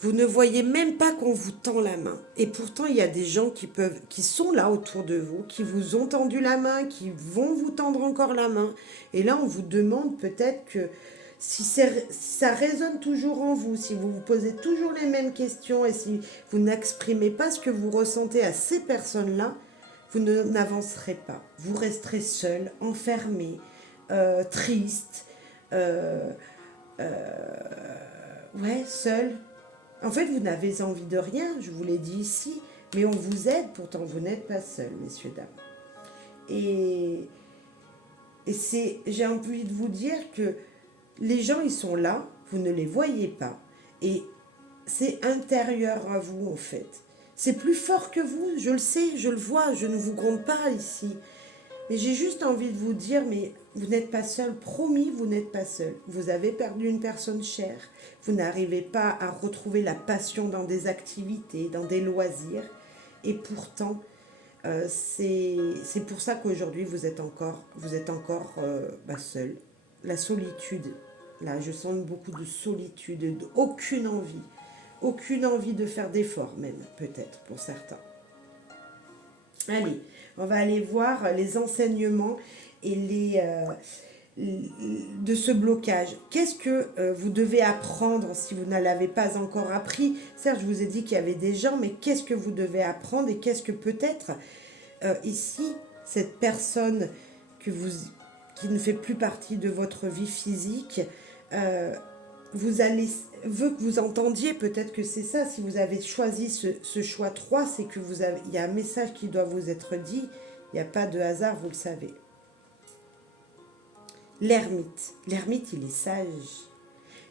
Vous ne voyez même pas qu'on vous tend la main. Et pourtant, il y a des gens qui sont là autour de vous, qui vous ont tendu la main, qui vont vous tendre encore la main. Et là, on vous demande peut-être que si ça résonne toujours en vous, si vous vous posez toujours les mêmes questions et si vous n'exprimez pas ce que vous ressentez à ces personnes-là, vous n'avancerez pas. Vous resterez seul, enfermé, triste, seul. En fait, vous n'avez envie de rien, je vous l'ai dit ici, mais on vous aide, pourtant vous n'êtes pas seul, messieurs, dames. Et j'ai envie de vous dire que les gens, ils sont là, vous ne les voyez pas. Et c'est intérieur à vous, en fait. C'est plus fort que vous, je le sais, je le vois, je ne vous gronde pas ici. Mais j'ai juste envie de vous dire, mais vous n'êtes pas seul, promis, vous n'êtes pas seul. Vous avez perdu une personne chère, vous n'arrivez pas à retrouver la passion dans des activités, dans des loisirs. Et pourtant, c'est pour ça qu'aujourd'hui, vous êtes encore seul. La solitude, là, je sens beaucoup de solitude, aucune envie de faire d'efforts même, peut-être, pour certains. Allez, on va aller voir les enseignements et de ce blocage. Qu'est-ce que vous devez apprendre si vous ne l'avez pas encore appris? Certes, je vous ai dit qu'il y avait des gens, mais qu'est-ce que vous devez apprendre et qu'est-ce que peut-être ici, cette personne qui ne fait plus partie de votre vie physique, veut que vous entendiez, peut-être que c'est ça, si vous avez choisi ce choix 3, c'est que il y a un message qui doit vous être dit, il n'y a pas de hasard, vous le savez. L'ermite, il est sage.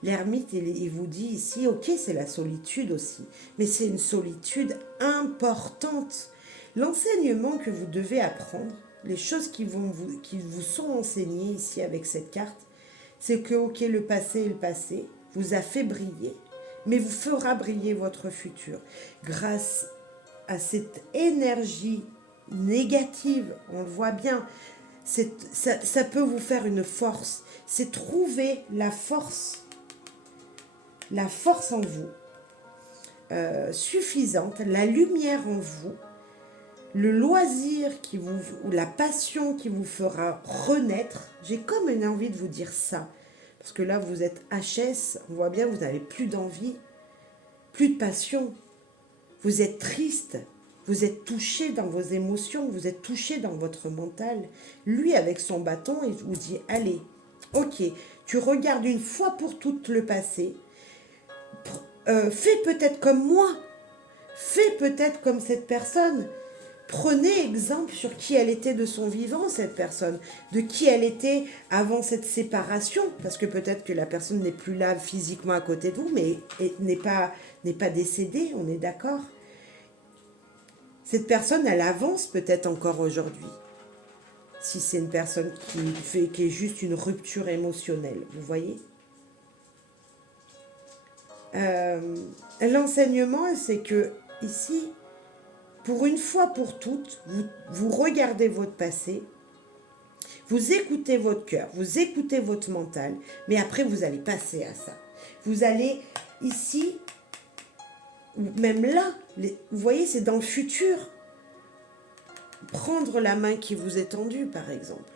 L'ermite, il vous dit ici, ok, c'est la solitude aussi, mais c'est une solitude importante. L'enseignement que vous devez apprendre, les choses qui vous sont enseignées ici avec cette carte, c'est que, ok, le passé vous a fait briller, mais vous fera briller votre futur. Grâce à cette énergie négative, on le voit bien, ça peut vous faire une force. C'est trouver la force en vous, suffisante, la lumière en vous, le loisir ou la passion qui vous fera renaître. J'ai comme une envie de vous dire ça. Parce que là, vous êtes HS, on voit bien, vous n'avez plus d'envie, plus de passion. Vous êtes triste, vous êtes touché dans vos émotions, vous êtes touché dans votre mental. Lui, avec son bâton, il vous dit, allez, ok, Tu regardes une fois pour toutes le passé. Fais peut-être comme moi. Fais peut-être comme cette personne. Prenez exemple sur qui elle était de son vivant, cette personne, de qui elle était avant cette séparation, parce que peut-être que la personne n'est plus là physiquement à côté de vous, mais n'est pas décédée, on est d'accord. Cette personne, elle avance peut-être encore aujourd'hui, si c'est une personne qui est juste une rupture émotionnelle, vous voyez. L'enseignement, c'est que ici, pour une fois pour toutes, vous regardez votre passé, vous écoutez votre cœur, vous écoutez votre mental, mais après vous allez passer à ça. Vous allez ici, même là, vous voyez, c'est dans le futur. Prendre la main qui vous est tendue, par exemple.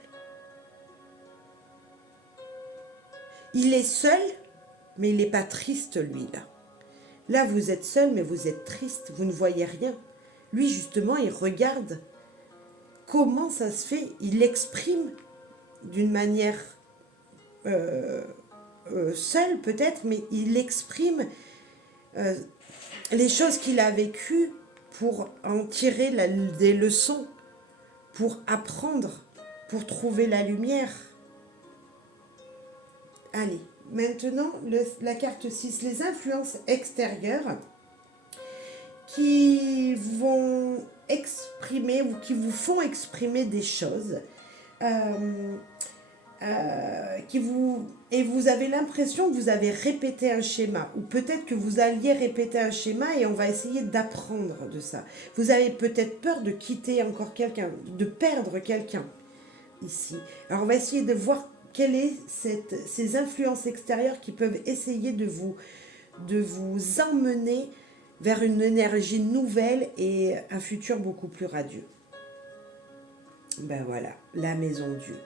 Il est seul, mais il n'est pas triste, lui, là. Là, vous êtes seul, mais vous êtes triste, vous ne voyez rien. Lui, justement, il regarde comment ça se fait. Il l'exprime d'une manière seule, peut-être, mais il exprime les choses qu'il a vécues pour en tirer des leçons, pour apprendre, pour trouver la lumière. Allez, maintenant, la carte 6, les influences extérieures qui vont exprimer ou qui vous font exprimer des choses et vous avez l'impression que vous avez répété un schéma, ou peut-être que vous alliez répéter un schéma et on va essayer d'apprendre de ça. Vous avez peut-être peur de quitter encore quelqu'un, de perdre quelqu'un ici. Alors on va essayer de voir quelles sont ces influences extérieures qui peuvent essayer de vous emmener vers une énergie nouvelle et un futur beaucoup plus radieux. Ben voilà, la maison Dieu.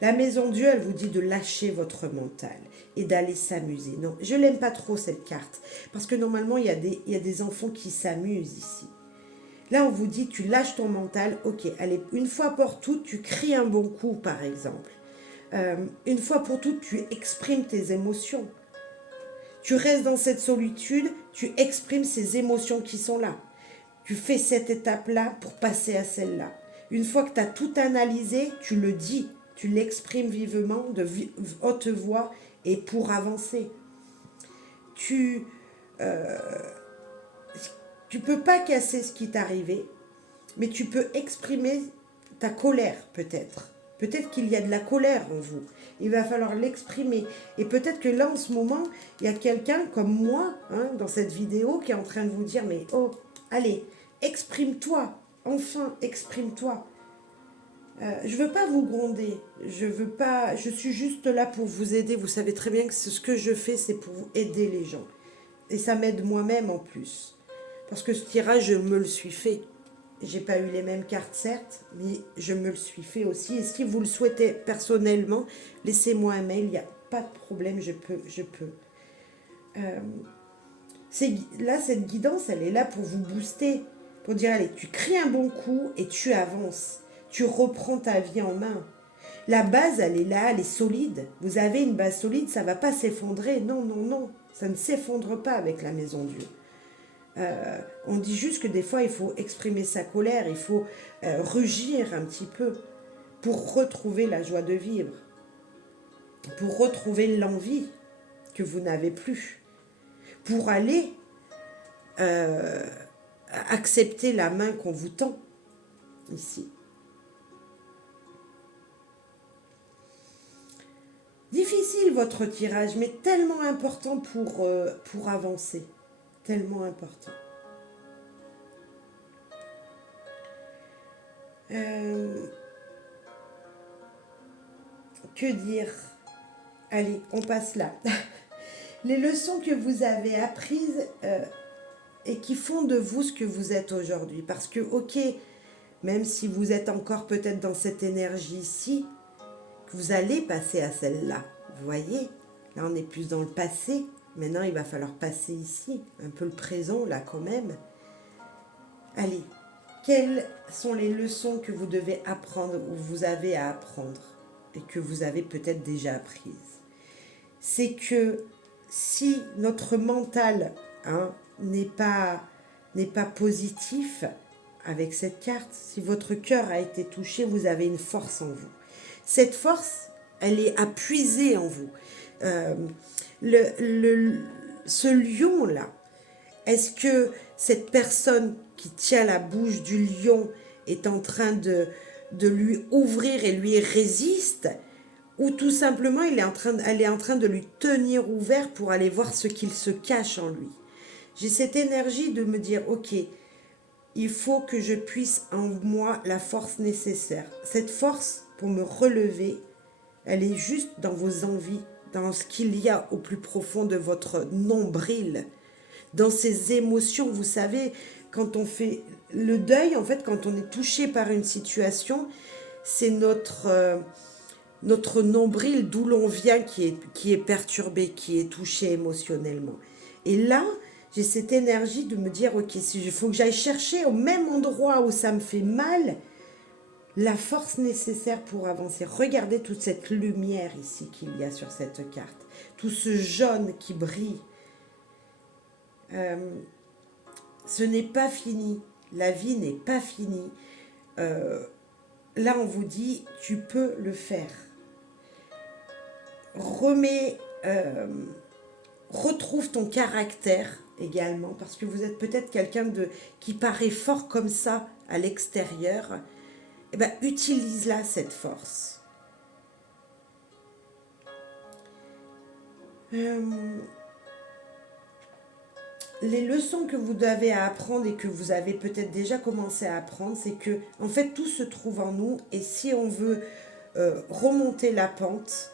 La maison Dieu, elle vous dit de lâcher votre mental et d'aller s'amuser. Non, je l'aime pas trop cette carte, parce que normalement, il y a des enfants qui s'amusent ici. Là, on vous dit, tu lâches ton mental, ok, allez, une fois pour toutes, tu cries un bon coup, par exemple. Une fois pour toutes, tu exprimes tes émotions. Tu restes dans cette solitude, tu exprimes ces émotions qui sont là. Tu fais cette étape-là pour passer à celle-là. Une fois que tu as tout analysé, tu le dis, tu l'exprimes vivement, de haute voix, et pour avancer. Tu peux pas casser ce qui t'est arrivé, mais tu peux exprimer ta colère peut-être. Peut-être qu'il y a de la colère en vous. Il va falloir l'exprimer. Et peut-être que là, en ce moment, il y a quelqu'un comme moi, dans cette vidéo, qui est en train de vous dire, mais oh, allez, exprime-toi. Enfin, exprime-toi. Je veux pas vous gronder. Je suis juste là pour vous aider. Vous savez très bien que ce que je fais, c'est pour vous aider les gens. Et ça m'aide moi-même en plus. Parce que ce tirage, je me le suis fait. J'ai pas eu les mêmes cartes, certes, mais je me le suis fait aussi. Et si vous le souhaitez personnellement, laissez-moi un mail, il n'y a pas de problème, je peux. Là, cette guidance, elle est là pour vous booster, pour dire, allez, tu cries un bon coup et tu avances. Tu reprends ta vie en main. La base, elle est là, elle est solide. Vous avez une base solide, ça ne va pas s'effondrer. Non, non, non, ça ne s'effondre pas avec la maison Dieu. On dit juste que des fois il faut exprimer sa colère, il faut rugir un petit peu pour retrouver la joie de vivre, pour retrouver l'envie que vous n'avez plus, pour aller accepter la main qu'on vous tend ici. Difficile votre tirage, mais tellement important pour avancer. Tellement important. Que dire? Allez, on passe là. Les leçons que vous avez apprises et qui font de vous ce que vous êtes aujourd'hui. Parce que, ok, même si vous êtes encore peut-être dans cette énergie-ci, vous allez passer à celle-là. Vous voyez? Là, on est plus dans le passé. Maintenant, il va falloir passer ici, un peu le présent, là, quand même. Allez, quelles sont les leçons que vous devez apprendre ou vous avez à apprendre et que vous avez peut-être déjà apprises? c'est que si notre mental hein, n'est pas positif avec cette carte, si votre cœur a été touché, vous avez une force en vous. Cette force, elle est à puiser en vous. Euh, ce lion-là, est-ce que cette personne qui tient la bouche du lion est en train de lui ouvrir et lui résiste, ou tout simplement elle est en train de lui tenir ouvert pour aller voir ce qu'il se cache en lui? J'ai cette énergie de me dire, ok, il faut que je puisse en moi la force nécessaire. Cette force pour me relever, elle est juste dans vos envies, dans ce qu'il y a au plus profond de votre nombril, dans ces émotions. Vous savez, quand on fait le deuil, en fait, quand on est touché par une situation, c'est notre nombril, d'où l'on vient, qui est perturbé, qui est touché émotionnellement. Et là, j'ai cette énergie de me dire, ok, il faut que j'aille chercher au même endroit où ça me fait mal, la force nécessaire pour avancer. Regardez toute cette lumière ici qu'il y a sur cette carte, tout ce jaune qui brille. Ce n'est pas fini, la vie n'est pas finie. Là, on vous dit, tu peux le faire. Retrouve ton caractère également, parce que vous êtes peut-être quelqu'un qui paraît fort comme ça à l'extérieur. Eh bien, utilise-la, cette force. Les leçons que vous devez apprendre et que vous avez peut-être déjà commencé à apprendre, c'est que, en fait, tout se trouve en nous, et si on veut remonter la pente,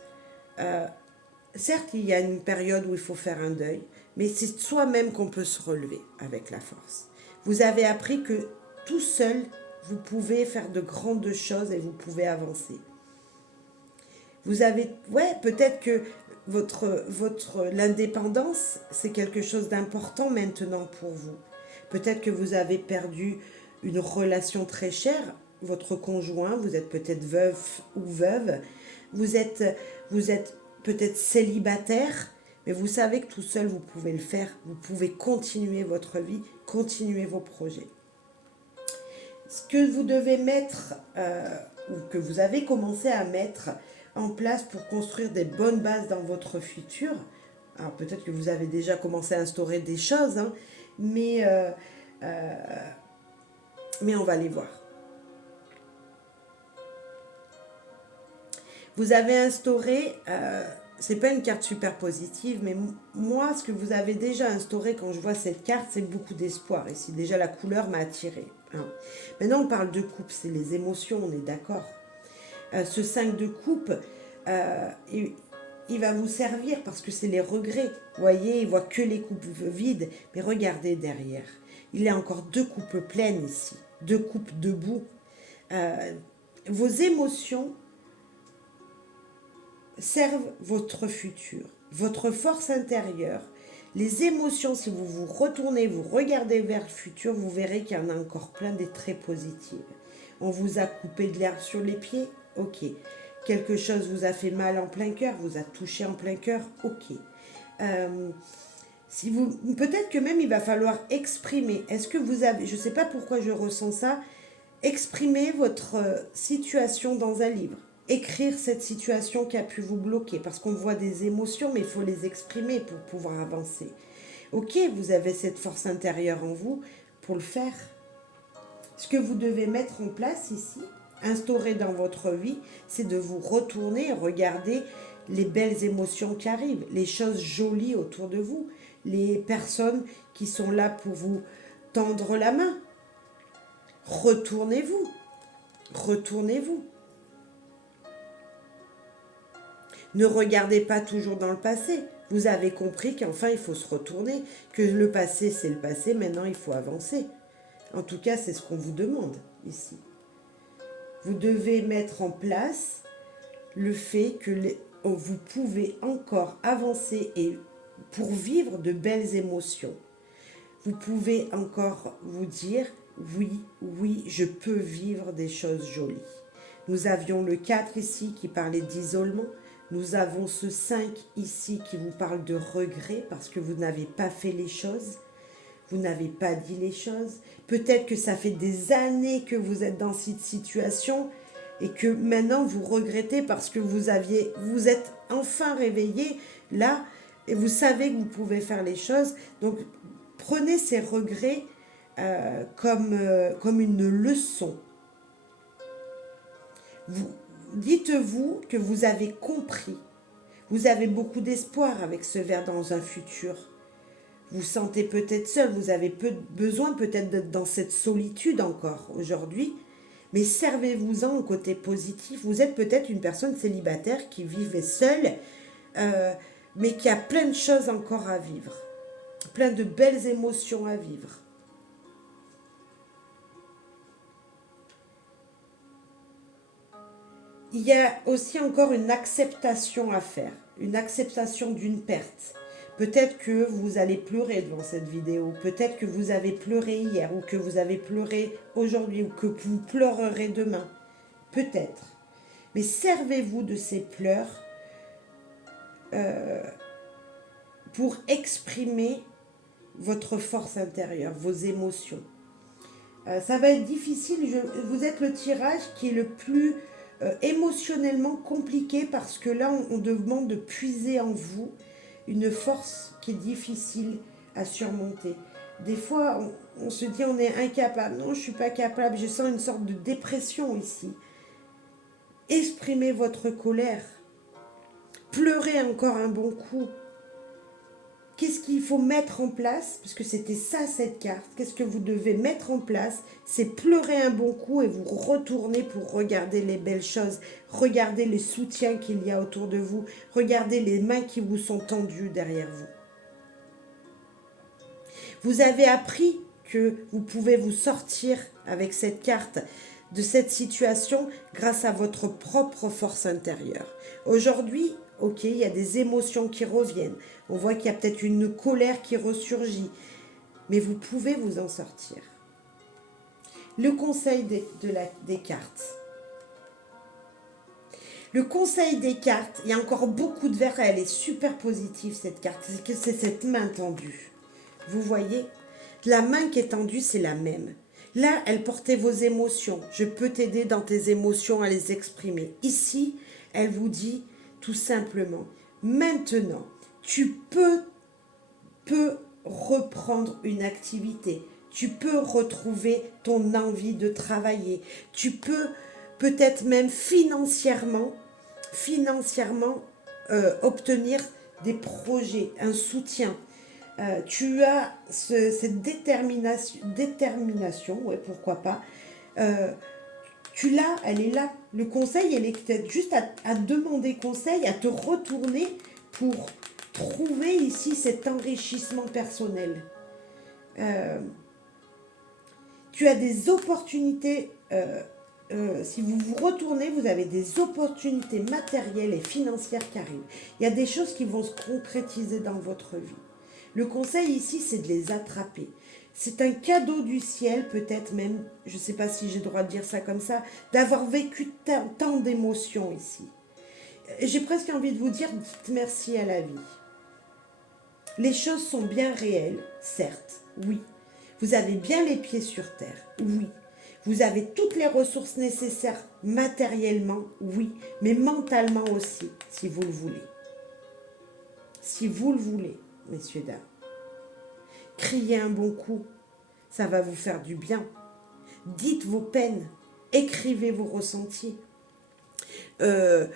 certes, il y a une période où il faut faire un deuil, mais c'est soi-même qu'on peut se relever avec la force. Vous avez appris que tout seul, vous pouvez faire de grandes choses et vous pouvez avancer. Vous avez, ouais, peut-être que l'indépendance, c'est quelque chose d'important maintenant pour vous. Peut-être que vous avez perdu une relation très chère, votre conjoint, vous êtes peut-être veuf ou veuve, vous êtes peut-être célibataire, mais vous savez que tout seul, vous pouvez le faire. Vous pouvez continuer votre vie, continuer vos projets. Ce que vous devez mettre, ou que vous avez commencé à mettre en place pour construire des bonnes bases dans votre futur, alors peut-être que vous avez déjà commencé à instaurer des choses, hein, mais on va les voir. Vous avez instauré, c'est pas une carte super positive, mais moi, ce que vous avez déjà instauré quand je vois cette carte, c'est beaucoup d'espoir. Ici, déjà, la couleur m'a attirée. Hein. Maintenant, on parle de coupe, c'est les émotions, on est d'accord. Ce 5 de coupe, il va vous servir parce que c'est les regrets. Vous voyez, il voit que les coupes vides, mais regardez derrière. Il y a encore 2 coupes pleines ici, 2 coupes debout. Vos émotions servent votre futur, votre force intérieure. Les émotions, si vous vous retournez, vous regardez vers le futur, vous verrez qu'il y en a encore plein des très positives. On vous a coupé de l'herbe sur les pieds, ok. Quelque chose vous a fait mal en plein cœur, vous a touché en plein cœur, ok. Peut-être que même il va falloir exprimer. Est-ce que vous avez, je ne sais pas pourquoi je ressens ça, exprimer votre situation dans un livre. Écrire cette situation qui a pu vous bloquer, parce qu'on voit des émotions, mais il faut les exprimer pour pouvoir avancer. Ok, vous avez cette force intérieure en vous pour le faire. Ce que vous devez mettre en place ici, instaurer dans votre vie, c'est de vous retourner et regarder les belles émotions qui arrivent, les choses jolies autour de vous, les personnes qui sont là pour vous tendre la main. Retournez-vous. Retournez-vous. Ne regardez pas toujours dans le passé. Vous avez compris qu'enfin il faut se retourner, que le passé c'est le passé, maintenant il faut avancer. En tout cas, c'est ce qu'on vous demande ici. Vous devez mettre en place le fait que vous pouvez encore avancer et pour vivre de belles émotions. Vous pouvez encore vous dire, oui, je peux vivre des choses jolies. Nous avions le 4 ici qui parlait d'isolement. Nous avons ce 5 ici qui vous parle de regret parce que vous n'avez pas fait les choses. Vous n'avez pas dit les choses. Peut-être que ça fait des années que vous êtes dans cette situation et que maintenant vous regrettez parce que vous êtes enfin réveillé là et vous savez que vous pouvez faire les choses. Donc prenez ces regrets comme une leçon. Dites-vous que vous avez compris. Vous avez beaucoup d'espoir avec ce verre dans un futur. Vous sentez peut-être seul, vous avez besoin peut-être d'être dans cette solitude encore aujourd'hui, mais servez-vous-en au côté positif. Vous êtes peut-être une personne célibataire qui vivait seule, mais qui a plein de choses encore à vivre, plein de belles émotions à vivre. Il y a aussi encore une acceptation à faire, une acceptation d'une perte. Peut-être que vous allez pleurer devant cette vidéo, peut-être que vous avez pleuré hier ou que vous avez pleuré aujourd'hui ou que vous pleurerez demain. Peut-être. Mais servez-vous de ces pleurs pour exprimer votre force intérieure, vos émotions. Ça va être difficile, vous êtes le tirage qui est le plus émotionnellement compliqué parce que là on demande de puiser en vous une force qui est difficile à surmonter. Des fois on se dit on est incapable, non je suis pas capable, je sens une sorte de dépression ici. Exprimez votre colère, pleurez encore un bon coup. Qu'est-ce qu'il faut mettre en place? Parce que c'était ça cette carte. Qu'est-ce que vous devez mettre en place? C'est pleurer un bon coup et vous retourner pour regarder les belles choses. Regarder les soutiens qu'il y a autour de vous. Regardez les mains qui vous sont tendues derrière vous. Vous avez appris que vous pouvez vous sortir avec cette carte de cette situation grâce à votre propre force intérieure. Aujourd'hui, ok, il y a des émotions qui reviennent. On voit qu'il y a peut-être une colère qui ressurgit. Mais vous pouvez vous en sortir. Le conseil des cartes. Le conseil des cartes, il y a encore beaucoup de verres, elle est super positive cette carte. C'est cette main tendue. Vous voyez, la main qui est tendue, c'est la même. Là, elle portait vos émotions. Je peux t'aider dans tes émotions à les exprimer. Ici, elle vous dit tout simplement, maintenant, tu peux reprendre une activité. Tu peux retrouver ton envie de travailler. Tu peux peut-être même financièrement obtenir des projets, un soutien. Tu as cette détermination, ouais, pourquoi pas. Tu l'as, elle est là. Le conseil, elle est peut-être juste à demander conseil, à te retourner pour trouver ici cet enrichissement personnel. Tu as des opportunités, si vous vous retournez, vous avez des opportunités matérielles et financières qui arrivent. Il y a des choses qui vont se concrétiser dans votre vie. Le conseil ici, c'est de les attraper. C'est un cadeau du ciel, peut-être même, je ne sais pas si j'ai le droit de dire ça comme ça, d'avoir vécu tant d'émotions ici. J'ai presque envie de vous dire, dites merci à la vie. Les choses sont bien réelles, certes, oui. Vous avez bien les pieds sur terre, oui. Vous avez toutes les ressources nécessaires matériellement, oui, mais mentalement aussi, si vous le voulez. Si vous le voulez, messieurs, dames. Criez un bon coup, ça va vous faire du bien. Dites vos peines, écrivez vos ressentis. Là,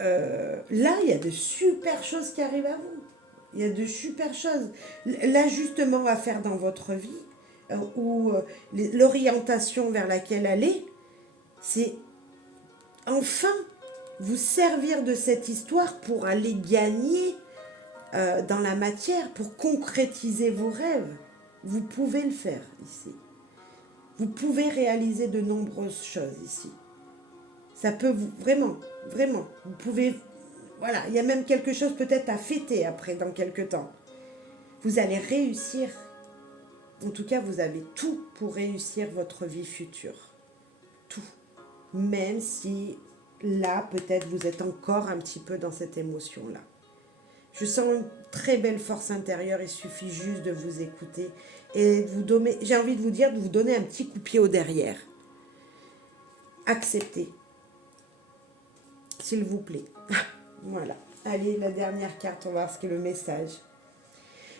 il y a de super choses qui arrivent à vous. Il y a de super choses. L'ajustement à faire dans votre vie, ou l'orientation vers laquelle aller, c'est enfin vous servir de cette histoire pour aller gagner dans la matière, pour concrétiser vos rêves. Vous pouvez le faire ici. Vous pouvez réaliser de nombreuses choses ici. Ça peut vous, vraiment, vous pouvez, voilà, il y a même quelque chose peut-être à fêter après, dans quelques temps. Vous allez réussir. En tout cas, vous avez tout pour réussir votre vie future. Tout. Même si là, peut-être, vous êtes encore un petit peu dans cette émotion-là. Je sens une très belle force intérieure, il suffit juste de vous écouter et de vous donner, j'ai envie de vous dire, de vous donner un petit coup de pied au derrière. Acceptez, s'il vous plaît. Voilà. Allez, la dernière carte, on va voir ce qu'est le message.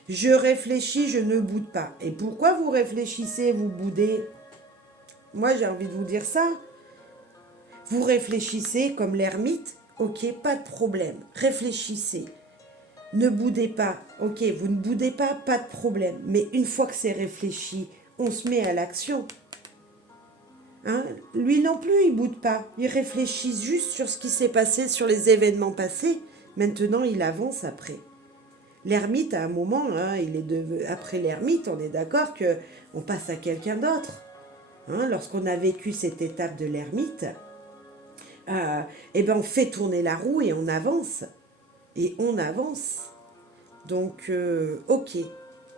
Je réfléchis, je ne boude pas. Et pourquoi vous réfléchissez, vous boudez? Moi, j'ai envie de vous dire ça. Vous réfléchissez comme l'ermite, ok, pas de problème. Réfléchissez. Ne boudez pas, ok, vous ne boudez pas, pas de problème. Mais une fois que c'est réfléchi, on se met à l'action. Hein? Lui non plus, il boude pas. Il réfléchit juste sur ce qui s'est passé, sur les événements passés. Maintenant, il avance après. L'ermite, à un moment, hein, après l'ermite, on est d'accord qu'on passe à quelqu'un d'autre. Hein? Lorsqu'on a vécu cette étape de l'ermite, eh ben on fait tourner la roue et on avance. Et on avance. Donc, ok,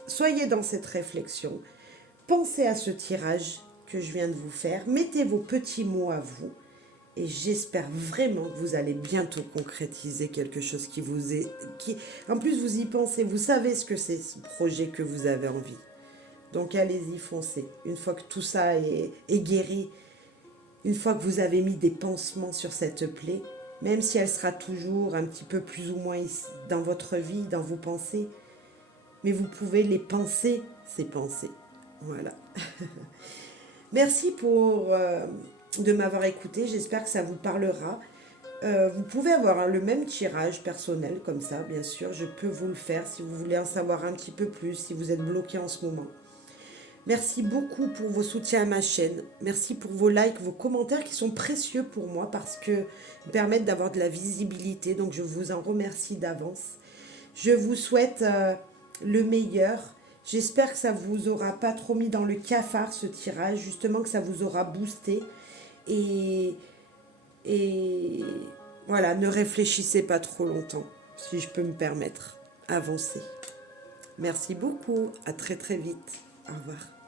soyez dans cette réflexion. Pensez à ce tirage que je viens de vous faire. Mettez vos petits mots à vous. Et j'espère vraiment que vous allez bientôt concrétiser quelque chose qui vous est... En plus, vous y pensez, vous savez ce que c'est, ce projet que vous avez envie. Donc, allez-y, foncez. Une fois que tout ça est guéri, une fois que vous avez mis des pansements sur cette plaie, même si elle sera toujours un petit peu plus ou moins dans votre vie, dans vos pensées, mais vous pouvez les penser, ces pensées. Voilà. Merci de m'avoir écouté, j'espère que ça vous parlera. Vous pouvez avoir le même tirage personnel comme ça, bien sûr, je peux vous le faire si vous voulez en savoir un petit peu plus, si vous êtes bloqué en ce moment. Merci beaucoup pour vos soutiens à ma chaîne. Merci pour vos likes, vos commentaires qui sont précieux pour moi parce qu'ils me permettent d'avoir de la visibilité. Donc je vous en remercie d'avance. Je vous souhaite le meilleur. J'espère que ça ne vous aura pas trop mis dans le cafard ce tirage. Justement que ça vous aura boosté. Et voilà, ne réfléchissez pas trop longtemps, si je peux me permettre. Avancez. Merci beaucoup. À très très vite. Au revoir.